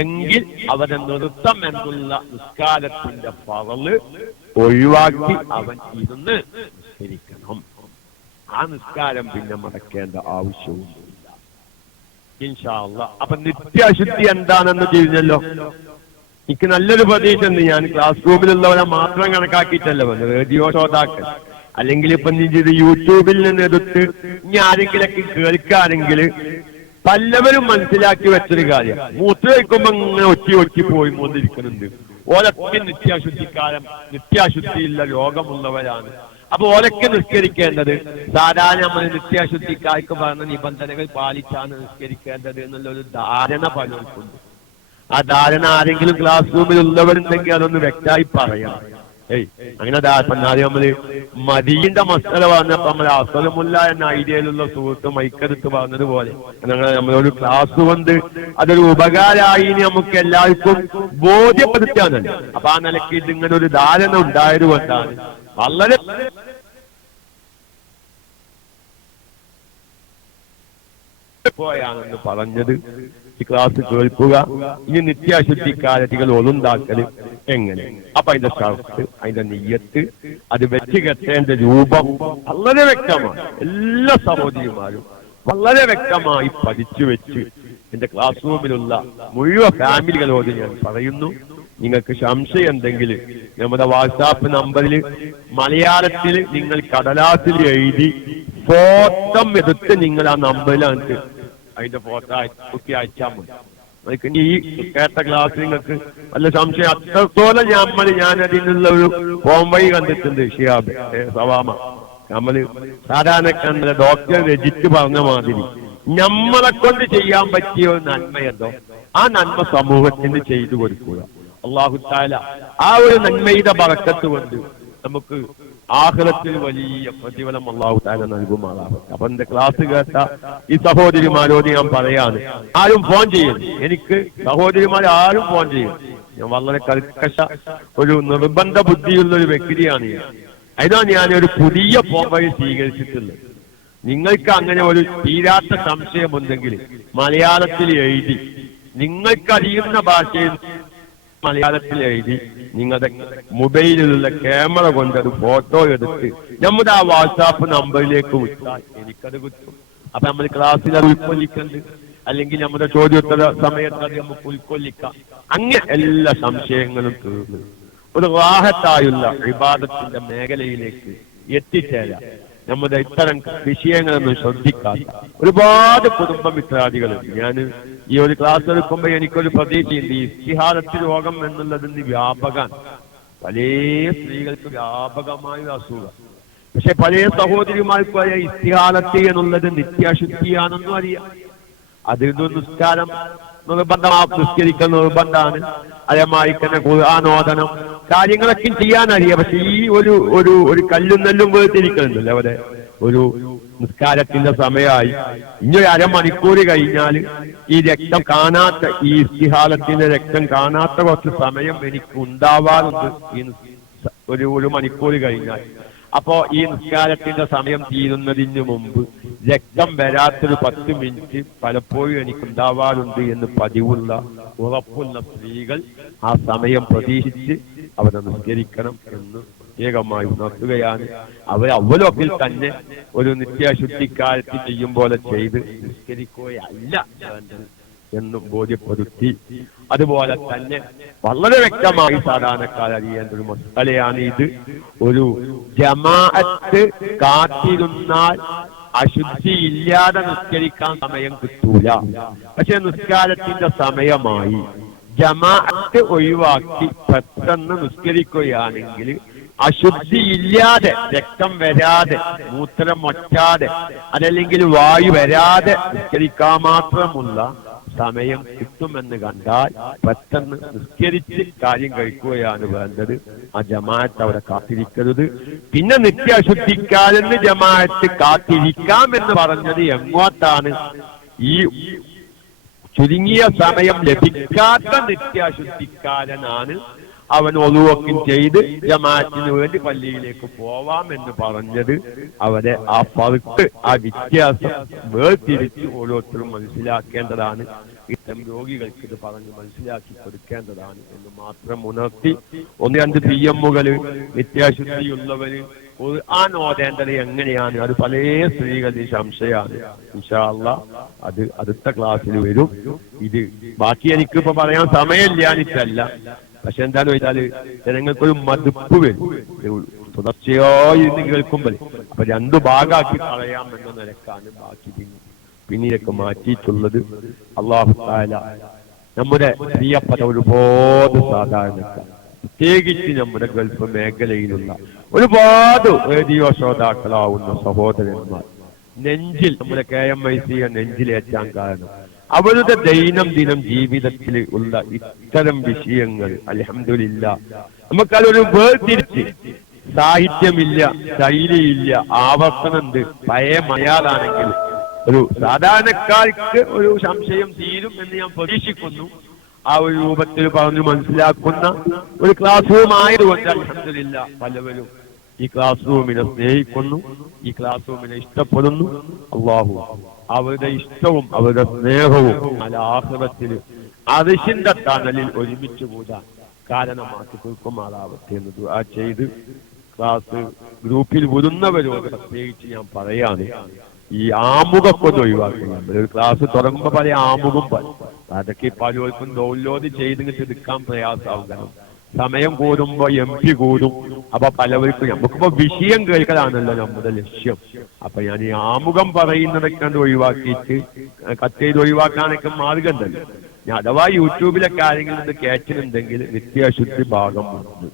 എങ്കിൽ അവരെ നൃത്തം എന്നുള്ള നിസ്കാരത്തിന്റെ ഫറള് ഒഴിവാക്കി അവൻ ഇരുന്ന് നിസ്കരിക്കണം. ആ നിസ്കാരം പിന്നെ മടക്കേണ്ട ആവശ്യവുമില്ല ഇൻഷാ അല്ലാഹ്. അപ്പൊ നിത്യാശുദ്ധി എന്താണെന്ന് തിരിഞ്ഞല്ലോ. എനിക്ക് നല്ലൊരു പ്രതീക്ഷ ഉണ്ട്. ഞാൻ ക്ലാസ് റൂമിലുള്ളവരെ മാത്രം കണക്കാക്കിയിട്ടല്ല പറഞ്ഞത്, റേഡിയോ ശ്രോതാക്കൾ അല്ലെങ്കിൽ ഇപ്പൊ ഇത് യൂട്യൂബിൽ നിന്ന് എടുത്ത് ഇനി ആരെങ്കിലൊക്കെ കേൾക്കാണെങ്കിൽ പല്ലവരും മനസ്സിലാക്കി വെച്ചൊരു കാര്യം, മൂത്രം വയ്ക്കുമ്പോ ഇങ്ങനെ ഒറ്റി പോയിക്കൊണ്ടിരിക്കുന്നുണ്ട്. ഓലൊക്കെ നിത്യാശുദ്ധിയുള്ള രോഗമുള്ളവരാണ്. അപ്പൊ ഓലൊക്കെ നിസ്കരിക്കേണ്ടത് സാധാരണ നമ്മൾ നിത്യാശുദ്ധിക്കാർക്ക് പറഞ്ഞ നിബന്ധനകൾ പാലിച്ചാണ് നിസ്കരിക്കേണ്ടത് എന്നുള്ളൊരു ധാരണ പലർക്കുണ്ട്. ആ ധാരണ ആരെങ്കിലും ക്ലാസ് റൂമിൽ ഉള്ളവരുണ്ടെങ്കിൽ അതൊന്ന് വ്യക്തമായി പറയാം. അങ്ങനെ ആദ്യം നമ്മള് മദീന്റെ മസ്അല പറഞ്ഞപ്പോ നമ്മൾ അസ്സലുമുല്ല എന്ന ഐഡിയയിലുള്ള സുഹൃത്ത് മൈക്കെടുത്ത് പറഞ്ഞതുപോലെ നമ്മളൊരു ക്ലാസ് കൊണ്ട് അതൊരു ഉപകാരമായി നമുക്ക് എല്ലാവർക്കും ബോധ്യപ്പെടുത്താനല്ല. അപ്പൊ ആ നിലയ്ക്ക് ഇതിങ്ങനെ ഒരു ധാരണ ഉണ്ടായത് കൊണ്ടാണ് വളരെ പോയാണെന്ന് പറഞ്ഞത്. ഈ ക്ലാസ് കേൾക്കുക. ഇനി നിത്യാശുദ്ധിക്കാരത്തികൾ ഒന്നുണ്ടാക്കല് എങ്ങനെ, അപ്പൊ അതിന്റെ ഷർത്ത്, അതിന്റെ നിയ്യത്ത്, അത് വെച്ച് കെട്ടേണ്ട രൂപം വളരെ വ്യക്തമാണ്. എല്ലാ സഹോദരിമാരും വളരെ വ്യക്തമായി പഠിച്ചു വെച്ച് എന്റെ ക്ലാസ് റൂമിലുള്ള മുഴുവൻ ഫാമിലികളോട് ഞാൻ പറയുന്നു, നിങ്ങൾക്ക് സംശയം ഉണ്ടെങ്കിൽ നമ്മുടെ വാട്സാപ്പ് നമ്പറിൽ മലയാളത്തിൽ നിങ്ങൾ കടലാസിൽ എഴുതി ഫോട്ടോ എടുത്ത് നിങ്ങൾ ആ നമ്പറിലാണ് അതിന്റെ ഫോട്ടോ കുത്തി അയച്ചാൽ മതി. ഈ കേട്ട ക്ലാസ് നിങ്ങൾക്ക് വല്ല സംശയം അത്രത്തോളം ഞാൻ അതിനുള്ള ഒരു പോംവഴി കണ്ടിട്ടുണ്ട്. ഷിയാബ് സവാമ നമ്മള് സാധാരണ ഡോക്ടർ രജിറ്റ് പറഞ്ഞ മാതിരി നമ്മളെ കൊണ്ട് ചെയ്യാൻ പറ്റിയ ഒരു നന്മയെന്തോ ആ നന്മ സമൂഹത്തിന് ചെയ്തു കൊടുക്കുക. അല്ലാഹു തആല ആ ഒരു നന്മയുടെ ബറക്കത്ത് കൊണ്ട് നമുക്ക് ആഖിറത്തിൽ വലിയ പ്രതിഫലം അല്ലാഹു തആല നൽകുമാറാകട്ടെ. അപ്പൊ എന്റെ ക്ലാസ് കേട്ട ഈ സഹോദരിമാരോട് ഞാൻ പറയാണ്, ആരും ഫോൺ ചെയ്യരുത്. എനിക്ക് സഹോദരിമാർ ആരും ഫോൺ ചെയ്യും. ഞാൻ വളരെ കർക്കശ ഒരു നിർബന്ധ ബുദ്ധിയുള്ള ഒരു വ്യക്തിയാണ്. അതിനാണ് ഞാനൊരു പുതിയ പോംവഴി സ്വീകരിച്ചിട്ടുള്ളത്. നിങ്ങൾക്ക് അങ്ങനെ ഒരു തീരാത്ത സംശയമുണ്ടെങ്കിൽ മലയാളത്തിൽ എഴുതി, നിങ്ങൾക്കറിയുന്ന ഭാഷയിൽ മലയാളത്തിൽ എഴുതി നിങ്ങളുടെ മൊബൈലിലുള്ള ക്യാമറ കൊണ്ട് അത് ഫോട്ടോ എടുത്ത് നമ്മുടെ ആ വാട്സാപ്പ് നമ്പറിലേക്ക് വിട്ടാൽ എനിക്കത് കിട്ടും. അപ്പൊ നമ്മൾ ക്ലാസ്സിൽ അത് ഉൾക്കൊള്ളിക്കുന്നത്, അല്ലെങ്കിൽ നമ്മുടെ ചോദ്യോത്തര സമയത്ത് അത് നമുക്ക് ഉൾക്കൊള്ളിക്കാം. അങ്ങനെ എല്ലാ സംശയങ്ങളും തീർന്നു ഒരു റാഹത്തായുള്ള ഇബാദത്തിന്റെ മേഖലയിലേക്ക് എത്തിച്ചേരാം. നമ്മുടെ ഇത്തരം വിഷയങ്ങളൊന്നും ശ്രദ്ധിക്കാത്ത ഒരുപാട് കുടുംബ മിത്രാദികളുണ്ട്. ഞാൻ ഈ ഒരു ക്ലാസ് എടുക്കുമ്പോ എനിക്കൊരു പ്രതീക്ഷയുണ്ട്, ഈ ഇസ്തിഹാദത്ത് രോഗം എന്നുള്ളതിന് വ്യാപകമാണ്. പല സ്ത്രീകൾക്ക് വ്യാപകമായ അസുഖം. പക്ഷെ പല സഹോദരിമാർക്ക് അറിയാം ഇസ്തിഹാദത്ത് എന്നുള്ളത് നിത്യാശുദ്ധിയാണെന്നും അറിയാം. അതിന് നിസ്കാരം നിസ്കരിക്കുന്ന നിർബന്ധമാണ്. അതേമായി തന്നെ ഖുർആൻ ഓതണം, കാര്യങ്ങളൊക്കെ ചെയ്യാനറിയാം. പക്ഷെ ഈ ഒരു കല്ലും നെല്ലും വേർതിരിക്കുന്നുണ്ടല്ലോ അവിടെ. ഒരു നിസ്കാരത്തിന്റെ സമയമായി ഇനി അരമണിക്കൂർ കഴിഞ്ഞാൽ ഈ രക്തം കാണാത്ത, ഈ ഇസ്തിഹാദത്തിന്റെ രക്തം കാണാത്ത കുറച്ച് സമയം എനിക്ക് ഉണ്ടാവാറുണ്ട് ഈ ഒരു മണിക്കൂർ കഴിഞ്ഞാൽ. അപ്പോ ഈ നിസ്കാരത്തിന്റെ സമയം തീരുന്നതിന് മുമ്പ് രക്തം വരാത്തൊരു 10 മിനിറ്റ് പലപ്പോഴും എനിക്കുണ്ടാവാറുണ്ട് എന്ന് പതിവുള്ള ഉറപ്പുള്ള സ്ത്രീകൾ ആ സമയം പ്രതീക്ഷിച്ച് അവരെ നിസ്കരിക്കണം എന്ന് പ്രത്യേകമായി ഉണർത്തുകയാണ്. അവരവലൊക്കിൽ തന്നെ ഒരു നിത്യാശുദ്ധിക്കാലത്ത് ചെയ്യും പോലെ ചെയ്ത് നിസ്കരിക്കുകയല്ല എന്നും ബോധ്യപ്പെടുത്തി. അതുപോലെ തന്നെ വളരെ വ്യക്തമായി സാധാരണക്കാരറിയേണ്ട ഒരു മസലയാണ് ഇത്. ഒരു ജമാഅത്ത് കാത്തിരുന്നാൽ അശുദ്ധി ഇല്ലാതെ നിസ്കരിക്കാൻ സമയം കിട്ടൂല. പക്ഷെ നിസ്കാരത്തിന്റെ സമയമായി ജമാഅത്ത് ഒഴിവാക്കി പെട്ടെന്ന് നിസ്കരിക്കുകയാണെങ്കിൽ അശുദ്ധിയില്ലാതെ, രക്തം വരാതെ, മൂത്രം വറ്റാതെ, അതല്ലെങ്കിൽ വായു വരാതെ നിസ്കരിക്കാൻ മാത്രമുള്ള സമയം കിട്ടുമെന്ന് കണ്ടാൽ പെട്ടെന്ന് നിസ്കരിച്ച് കാര്യം കഴിക്കുകയാണ് വേണ്ടത്. ആ ജമാഅത്ത് അവിടെ കാത്തിരിക്കരുത്. പിന്നെ നിത്യ അശുദ്ധിക്കാരെന്ന് ജമാഅത്ത് കാത്തിരിക്കാമെന്ന് പറഞ്ഞത് എങ്ങോട്ടാണ്? ഈ ചുരുങ്ങിയ സമയം ലഭിക്കാത്ത നിത്യാശുദ്ധിക്കാരനാണ് അവൻ ഒളുവൊക്കെ ചെയ്ത് ജമാഅത്തിന് വേണ്ടി പള്ളിയിലേക്ക് പോവാമെന്ന് പറഞ്ഞത്. അവരെ ആ ഫർക്ക്, ആ വ്യത്യാസം വേർതിരിച്ച് ഓരോരുത്തരും മനസ്സിലാക്കേണ്ടതാണ്. ഇത്തരം രോഗികൾക്ക് ഇത് പറഞ്ഞ് മനസ്സിലാക്കി കൊടുക്കേണ്ടതാണ് എന്ന് മാത്രം ഉണർത്തി, 1-2 PM-കള് നിത്യാശുദ്ധിയുള്ളവര് ഖുർആൻ ഓതേണ്ടത് എങ്ങനെയാണ്? അത് പല സ്ത്രീകളുടെ സംശയമാണ്. ഇൻഷാ അല്ലാഹ് അത് അടുത്ത ക്ലാസ്സിൽ വരും. ഇത് ബാക്കി എനിക്കിപ്പോ പറയാൻ സമയമില്ലാഞ്ഞിട്ടല്ല, പക്ഷെ എന്താന്ന് വെച്ചാല് ജനങ്ങൾക്കൊരു മടുപ്പ് വരും തുടർച്ചയായി ഇന്ന് കേൾക്കുമ്പോൾ. അപ്പൊ 2 ഭാഗമാക്കി പറയാമെന്ന നിലക്കാണ് ബാക്കി പിന്നീടൊക്കെ മാറ്റിയിട്ടുള്ളത്. അല്ലാഹു തആല നമ്മുടെ പ്രിയപ്പെട്ട ഒരുപാട് സാധാരണക്കാർ, പ്രത്യേകിച്ച് നമ്മുടെ ഗൾഫ് മേഖലയിലുള്ള ഒരുപാട് റേഡിയോ ശ്രോതാക്കളാവുന്ന സഹോദരന്മാർ നെഞ്ചിൽ, നമ്മുടെ KMIC നെഞ്ചിലേറ്റാൻ കാരണം അവരുടെ ദൈനംദിനം ജീവിതത്തിൽ ഉള്ള ഇത്തരം വിഷയങ്ങൾ അൽഹംദുലില്ലാഹ് നമുക്കതൊരു വേർതിരിച്ച്, സാഹിത്യമില്ല, ശൈലിയില്ല, ആവർത്തനമുണ്ട്. പഴയ മലയാളാണെങ്കിൽ ഒരു സാധാരണക്കാർക്ക് ഒരു സംശയം തീരും എന്ന് ഞാൻ പ്രതീക്ഷിക്കുന്നു. ആ ഒരു രൂപത്തിൽ പറഞ്ഞു മനസ്സിലാക്കുന്ന ഒരു ക്ലാസ് റൂം ആയതുകൊണ്ട് അൽഹംദുലില്ലാഹ് പലവരും ഈ ക്ലാസ് റൂമിനെ സ്നേഹിക്കുന്നു, ഈ ക്ലാസ് റൂമിനെ ഇഷ്ടപ്പെടുന്നു. അല്ലാഹു അവരുടെ ഇഷ്ടവും അവരുടെ സ്നേഹവും ആഖിറത്തിൽ അർശിന്റെ തണലിൽ ഒരുമിച്ച് കൂടാൻ കാരണമാക്കി തീർക്കുമാറാവട്ടെ എന്ന് ദുആ ചെയ്ത് ക്ലാസ് ഗ്രൂപ്പിൽ വരുന്നവരോട് പ്രത്യേകിച്ച് ഞാൻ പറയാണ്, ഈ ആമുഖക്കൊന്ന് ഒഴിവാക്കണം. ഒരു ക്ലാസ് തുടങ്ങുമ്പോ പല ആമുഖം പറയും. അതൊക്കെ പലർക്കും ഡൗൺലോഡ് ചെയ്തിട്ട് എടുക്കാൻ പ്രയാസമാകും. സമയം കൂടുമ്പോ MP കൂടും. അപ്പൊ പലവർക്കും നമുക്കിപ്പോ വിഷയം കേൾക്കലാണല്ലോ നമ്മുടെ ലക്ഷ്യം. അപ്പൊ ഞാൻ ഈ ആമുഖം പറയുന്നതൊക്കെ ഒഴിവാക്കിയിട്ട് കട്ട് ചെയ്ത് ഒഴിവാക്കാനൊക്കെ മാർഗമുണ്ടല്ലോ. ഞാൻ അഥവാ യൂട്യൂബിലൊക്കെ ആരെങ്കിലും ഇത് കേട്ടിട്ടുണ്ടെങ്കിൽ നിത്യാശുദ്ധി ഭാഗം 1,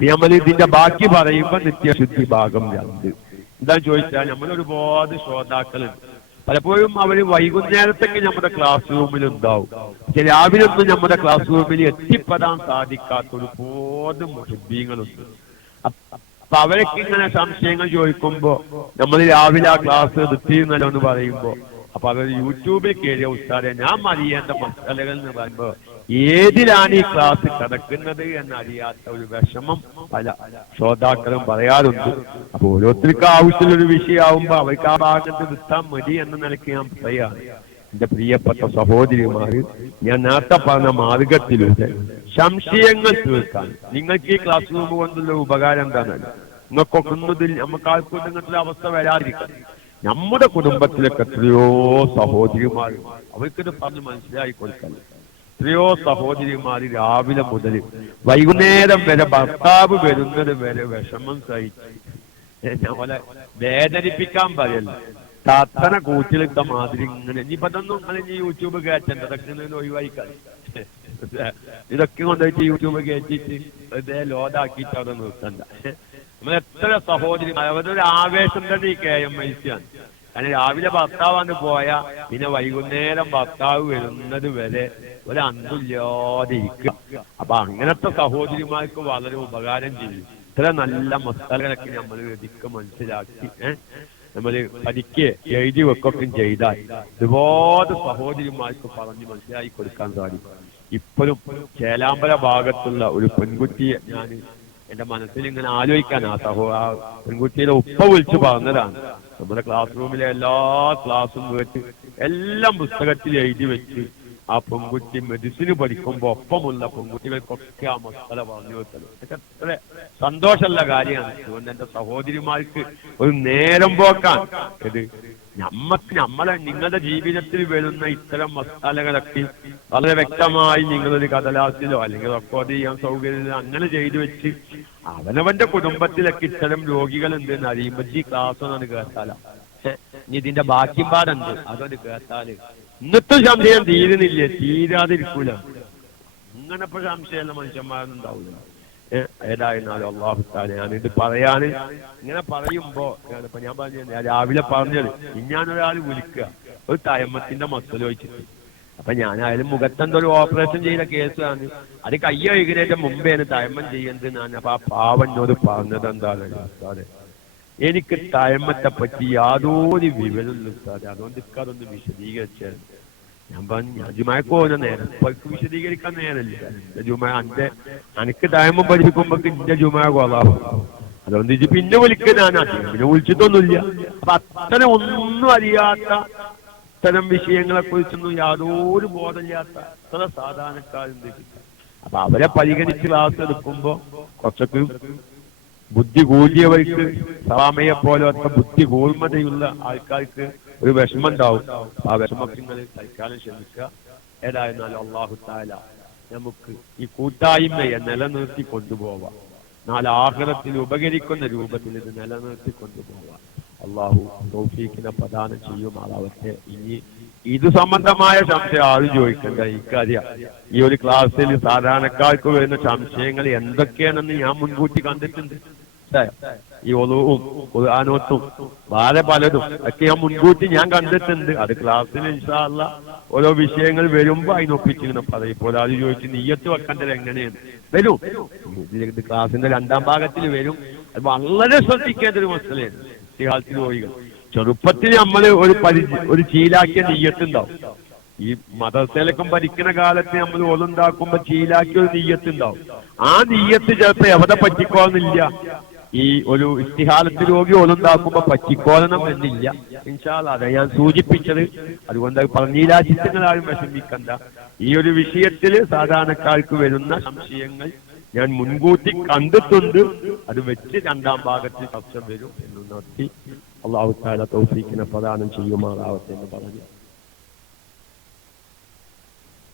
നമ്മൾ ഇതിന്റെ ബാക്കി പറയുമ്പോ നിത്യാശുദ്ധി ഭാഗം 2. എന്താന്ന് ചോദിച്ചാൽ നമ്മൾ ഒരുപാട് ശ്രോതാക്കളുണ്ട്. പലപ്പോഴും അവര് വൈകുന്നേരത്തൊക്കെ നമ്മുടെ ക്ലാസ് റൂമിൽ ഉണ്ടാവും. പക്ഷെ രാവിലെ ഒന്നും നമ്മുടെ ക്ലാസ് റൂമിൽ എത്തിപ്പെടാൻ സാധിക്കാത്ത ഒരുപാട് മുഹബ്ബീങ്ങളുണ്ട്. അപ്പൊ അവരൊക്കെ ഇങ്ങനെ സംശയങ്ങൾ ചോദിക്കുമ്പോ നമ്മൾ രാവിലെ ആ ക്ലാസ് എടുത്തിരുന്നല്ലോ എന്ന് പറയുമ്പോ അപ്പൊ അവർ യൂട്യൂബിൽ കയറിയ ഉസ്താദെ ഞാൻ അറിയേണ്ട മസലകൾ എന്ന് പറയുമ്പോ ഏതിലാണ് ഈ ക്ലാസ് കിടക്കുന്നത് എന്നറിയാത്ത ഒരു വിഷമം പല ശ്രോതാക്കളും പറയാറുണ്ട്. അപ്പൊ ഓരോരുത്തർക്ക് ആവശ്യമുള്ളൊരു വിഷയമാവുമ്പോ അവർക്ക് ആ ഭാഗത്ത് നിർത്താൻ മതി എന്ന നിലയ്ക്ക് ഞാൻ പറയാണ്. എന്റെ പ്രിയപ്പെട്ട സഹോദരിമാര്, ഞാൻ നേരത്തെ പറഞ്ഞ മാർഗത്തിലൂടെ സംശയങ്ങൾ തീർക്കാൻ നിങ്ങൾക്ക് ഈ ക്ലാസ് റൂം കൊണ്ടുള്ള ഉപകാരം എന്താണല്ലോ. നിങ്ങൾക്കൊക്കെ ഒന്നതിൽ നമുക്ക് ആൾക്കൂട്ടങ്ങളുടെ അവസ്ഥ വരാതിരിക്കാൻ നമ്മുടെ കുടുംബത്തിലൊക്കെ എത്രയോ സഹോദരിമാർ, അവർക്കിത് പറഞ്ഞ് മനസ്സിലാക്കി കൊടുക്കാൻ എത്രയോ സഹോദരിമാര് രാവിലെ മുതൽ വൈകുന്നേരം വരെ ഭർത്താവ് വരുന്നത് വരെ വിഷമം സഹിച്ച് ഞങ്ങളെ വേദനിപ്പിക്കാൻ പറയല്ല, താത്തന കൂട്ടിലിട്ട മാതിരി ഇങ്ങനെ. ഇനിയിപ്പോ അതൊന്നും അങ്ങനെ യൂട്യൂബ് കയറ്റണ്ട, അതൊക്കെ ഒഴിവായിക്കാൻ. ഇതൊക്കെ കൊണ്ടുപോയിട്ട് യൂട്യൂബ് കയറ്റിട്ട് ഇതേ ലോഡാക്കിയിട്ട് അവിടെ നിർത്തണ്ട. നമ്മൾ എത്ര സഹോദരി, അവരുടെ ഒരു ആവേശം തന്നെ ഈ KMIC ആണ്. കാരണം രാവിലെ ഭർത്താവാണ് പോയാ പിന്നെ വൈകുന്നേരം ഭർത്താവ് വരുന്നത് വരെ ഒരു അന്തില്ലാതെ ഇരിക്കുക. അപ്പൊ അങ്ങനത്തെ സഹോദരിമാർക്ക് വളരെ ഉപകാരം ചെയ്യും. ഇത്ര നല്ല മസാലകളൊക്കെ നമ്മൾ അധികം മനസ്സിലാക്കി നമ്മൾ പഠിക്കുക എഴുതി വെക്കൊക്കെ ചെയ്താൽ ഒരുപാട് സഹോദരിമാർക്ക് പറഞ്ഞ് മനസ്സിലാക്കി കൊടുക്കാൻ സാധിക്കും. ഇപ്പോഴും ചേലാമ്പല ഭാഗത്തുള്ള ഒരു പെൺകുട്ടിയെ ഞാൻ എന്റെ മനസ്സിൽ ഇങ്ങനെ ആലോചിക്കാൻ, ആ പെൺകുട്ടിയുടെ ഉപ്പ വിളിച്ച് പറഞ്ഞതാണ്. നമ്മുടെ ക്ലാസ് റൂമിലെ എല്ലാ ക്ലാസ്സും കേട്ട് എല്ലാം പുസ്തകത്തിൽ എഴുതി വെച്ച് ആ പെൺകുട്ടി മെഡിസിന് പഠിക്കുമ്പോ ഒപ്പമുള്ള പെൺകുട്ടികൾക്കൊക്കെ ആ മക്കളെ പറഞ്ഞു വെക്കലും എത്ര സന്തോഷമുള്ള കാര്യമാണ്. അതുകൊണ്ട് എന്റെ സഹോദരിമാർക്ക് ഒരു നേരം പോക്കാൻ ഇത് നമ്മളെ നിങ്ങളുടെ ജീവിതത്തിൽ വരുന്ന ഇത്തരം മസാലകളൊക്കെ വളരെ വ്യക്തമായി നിങ്ങളൊരു കടലാസിലോ അല്ലെങ്കിൽ റെക്കോർഡ് ചെയ്യാൻ സൗകര്യമില്ല അങ്ങനെ ചെയ്തു വെച്ച് അവനവന്റെ കുടുംബത്തിലൊക്കെ ഇത്തരം രോഗികൾ ഉണ്ടെന്ന് അറിയുമ്പോ ഈ ക്ലാസ് ഒന്നാണ് കേട്ടാലോ. ഇനി ഇതിന്റെ ബാക്കി പാടുണ്ട്, അതൊന്ന് കേട്ടാല് ഇന്നത്തെ സംശയം തീരുന്നില്ലേ, തീരാതിരിക്കൂല. അങ്ങനെ ഇപ്പൊ സംശയമുള്ള മനുഷ്യന്മാരൊന്നും ഉണ്ടാവില്ല. ഏതായിരുന്നാലും അള്ളാഹു തആല ഞാനിത് പറയാന് ഇങ്ങനെ പറയുമ്പോ ഇപ്പൊ ഞാൻ പറഞ്ഞു രാവിലെ പറഞ്ഞത് ഞാനൊരാൾ വിളിക്കുക ഒരു തയമ്മത്തിന്റെ മക്കൾ ചോദിച്ചിട്ട്, അപ്പൊ ഞാനായാലും മുഖത്തെന്തോ ഒരു ഓപ്പറേഷൻ ചെയ്ത കേസാണ്, അത് കയ്യ വൈകുന്നേറ്റ മുമ്പേന് തയമ്മം ചെയ്യുന്നത് ഞാൻ. അപ്പൊ ആ പാവനോട് പറഞ്ഞത് എന്താണ്, എനിക്ക് തയമ്മത്തെ പറ്റി യാതൊരു വിവരമില്ല ഉസ്താദ്, അതുകൊണ്ട് അതൊന്ന് വിശദീകരിച്ചാൽ. ഞാൻ പറഞ്ഞു ഞാൻ ജുമാക്ക് പോകുന്ന നേരം ഇപ്പൊ വിശദീകരിക്കാൻ നേരമില്ല. എന്റെ ജുമാ എനിക്ക് തയമ്മം പഠിപ്പിക്കുമ്പോ എന്റെ ജുമാ കൊള്ളാവും, അതുകൊണ്ട് ഇത് പിന്നെ വിളിക്കുന്നതാണ്. പിന്നെ വിളിച്ചിട്ടൊന്നുമില്ല. അപ്പൊ അത്തരം ഒന്നും അറിയാത്ത ഇത്തരം വിഷയങ്ങളെ കുറിച്ചൊന്നും യാതൊരു ബോധമില്ലാത്ത അത്ര സാധാരണക്കാരുണ്ട്. അപ്പൊ അവരെ പരിഗണിച്ച് ക്ലാസ് എടുക്കുമ്പോ കുറച്ചൊക്കെ ബുദ്ധി കൂടിയവർക്ക് സവാമയെ പോലത്തെ ബുദ്ധി കൂർമ്മതയുള്ള ആൾക്കാർക്ക് ഒരു വിഷമം ഉണ്ടാവും. ആ വിഷമങ്ങൾ തൽക്കാലം ക്ഷമിക്കുക. ഏതായിരുന്നാലും അല്ലാഹു തആല നമുക്ക് ഈ കൂട്ടായ്മയെ നിലനിർത്തി കൊണ്ടുപോവാം. നാളെ ആഖിറത്തിൽ ഉപകരിക്കുന്ന രൂപത്തിൽ ഇത് നിലനിർത്തി കൊണ്ടുപോവാം. അള്ളാഹു തൗഫീഖിനെ പ്രദാനം ചെയ്യുമാറാവട്ടെ. ഇനി ഇത് സംബന്ധമായ സംശയം ആരും ചോദിക്കണ്ട. എനിക്കറിയാം ഈ ഒരു ക്ലാസ്സിൽ സാധാരണക്കാർക്ക് വരുന്ന സംശയങ്ങൾ എന്തൊക്കെയാണെന്ന് ഞാൻ മുൻകൂട്ടി കണ്ടിട്ടുണ്ട്. ഈ ഒളുവും ഖുർആനോത്തും വേറെ പലതും ഒക്കെ ഞാൻ മുൻകൂട്ടി ഞാൻ കണ്ടിട്ടുണ്ട്. അത് ക്ലാസ്സിൽ ഇൻഷാ അല്ലാഹ് ഓരോ വിഷയങ്ങൾ വരുമ്പോ അതിനൊപ്പിച്ചിങ്ങനെ പറയും. ഇപ്പോൾ അത് ചോദിച്ച് നിയ്യത്ത് വെക്കേണ്ടത് എങ്ങനെയാണ് വരും, ഇത് ക്ലാസ്സിന്റെ 2ാം ഭാഗത്തിൽ വരും. അത് വളരെ ശ്രദ്ധിക്കേണ്ട ഒരു മസലയാണ്. ഇസ്തിഹാലത്തിൽ പോയികൾ ചെറുപ്പത്തിൽ നമ്മൾ ഒരു ചീലാക്കിയ നിയ്യത്തുണ്ടാവും. ഈ മദ്രസയിലൊക്കെ പഠിക്കുന്ന കാലത്ത് നമ്മൾ ഒലുണ്ടാക്കുമ്പോ ചീലാക്കിയ ഒരു നിയ്യത്തുണ്ടാവും. ആ നിയ്യത്ത് ചിലപ്പോ എവിടെ പറ്റിക്കോന്നില്ല. ഈ ഒരു ഇസ്തിഹാലത്ത് രോഗി ഒലുണ്ടാക്കുമ്പോ പറ്റിക്കോളണം എന്നില്ല. ഇൻഷാ അല്ലാഹ് അതെ ഞാൻ സൂചിപ്പിച്ചത്. അതുകൊണ്ട് പറഞ്ഞില്ലാച്ചിങ്ങളാരും വിഷമിക്കണ്ട. ഈ ഒരു വിഷയത്തിൽ സാധാരണക്കാർക്ക് വരുന്ന സംശയങ്ങൾ ഞാൻ മുൻകൂട്ടി കണ്ടിട്ടുണ്ട്. അത് വെച്ച് 2ാം ഭാഗത്തിൽ ചർച്ച വരും എന്ന് നടത്തി അല്ലാഹു തആല തൗഫീഖിനെ പ്രദാനം ചെയ്യുമാറാവട്ടെ എന്ന് പറഞ്ഞു.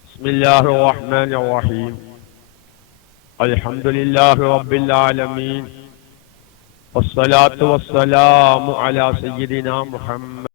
ബിസ്മില്ലാഹിർ റഹ്മാനിർ റഹീം. അൽഹംദുലില്ലാഹി റബ്ബിൽ ആലമീൻ. വസ്സലാത്തു വസ്സലാമു അലാ സയ്യിദിനാ മുഹമ്മദ്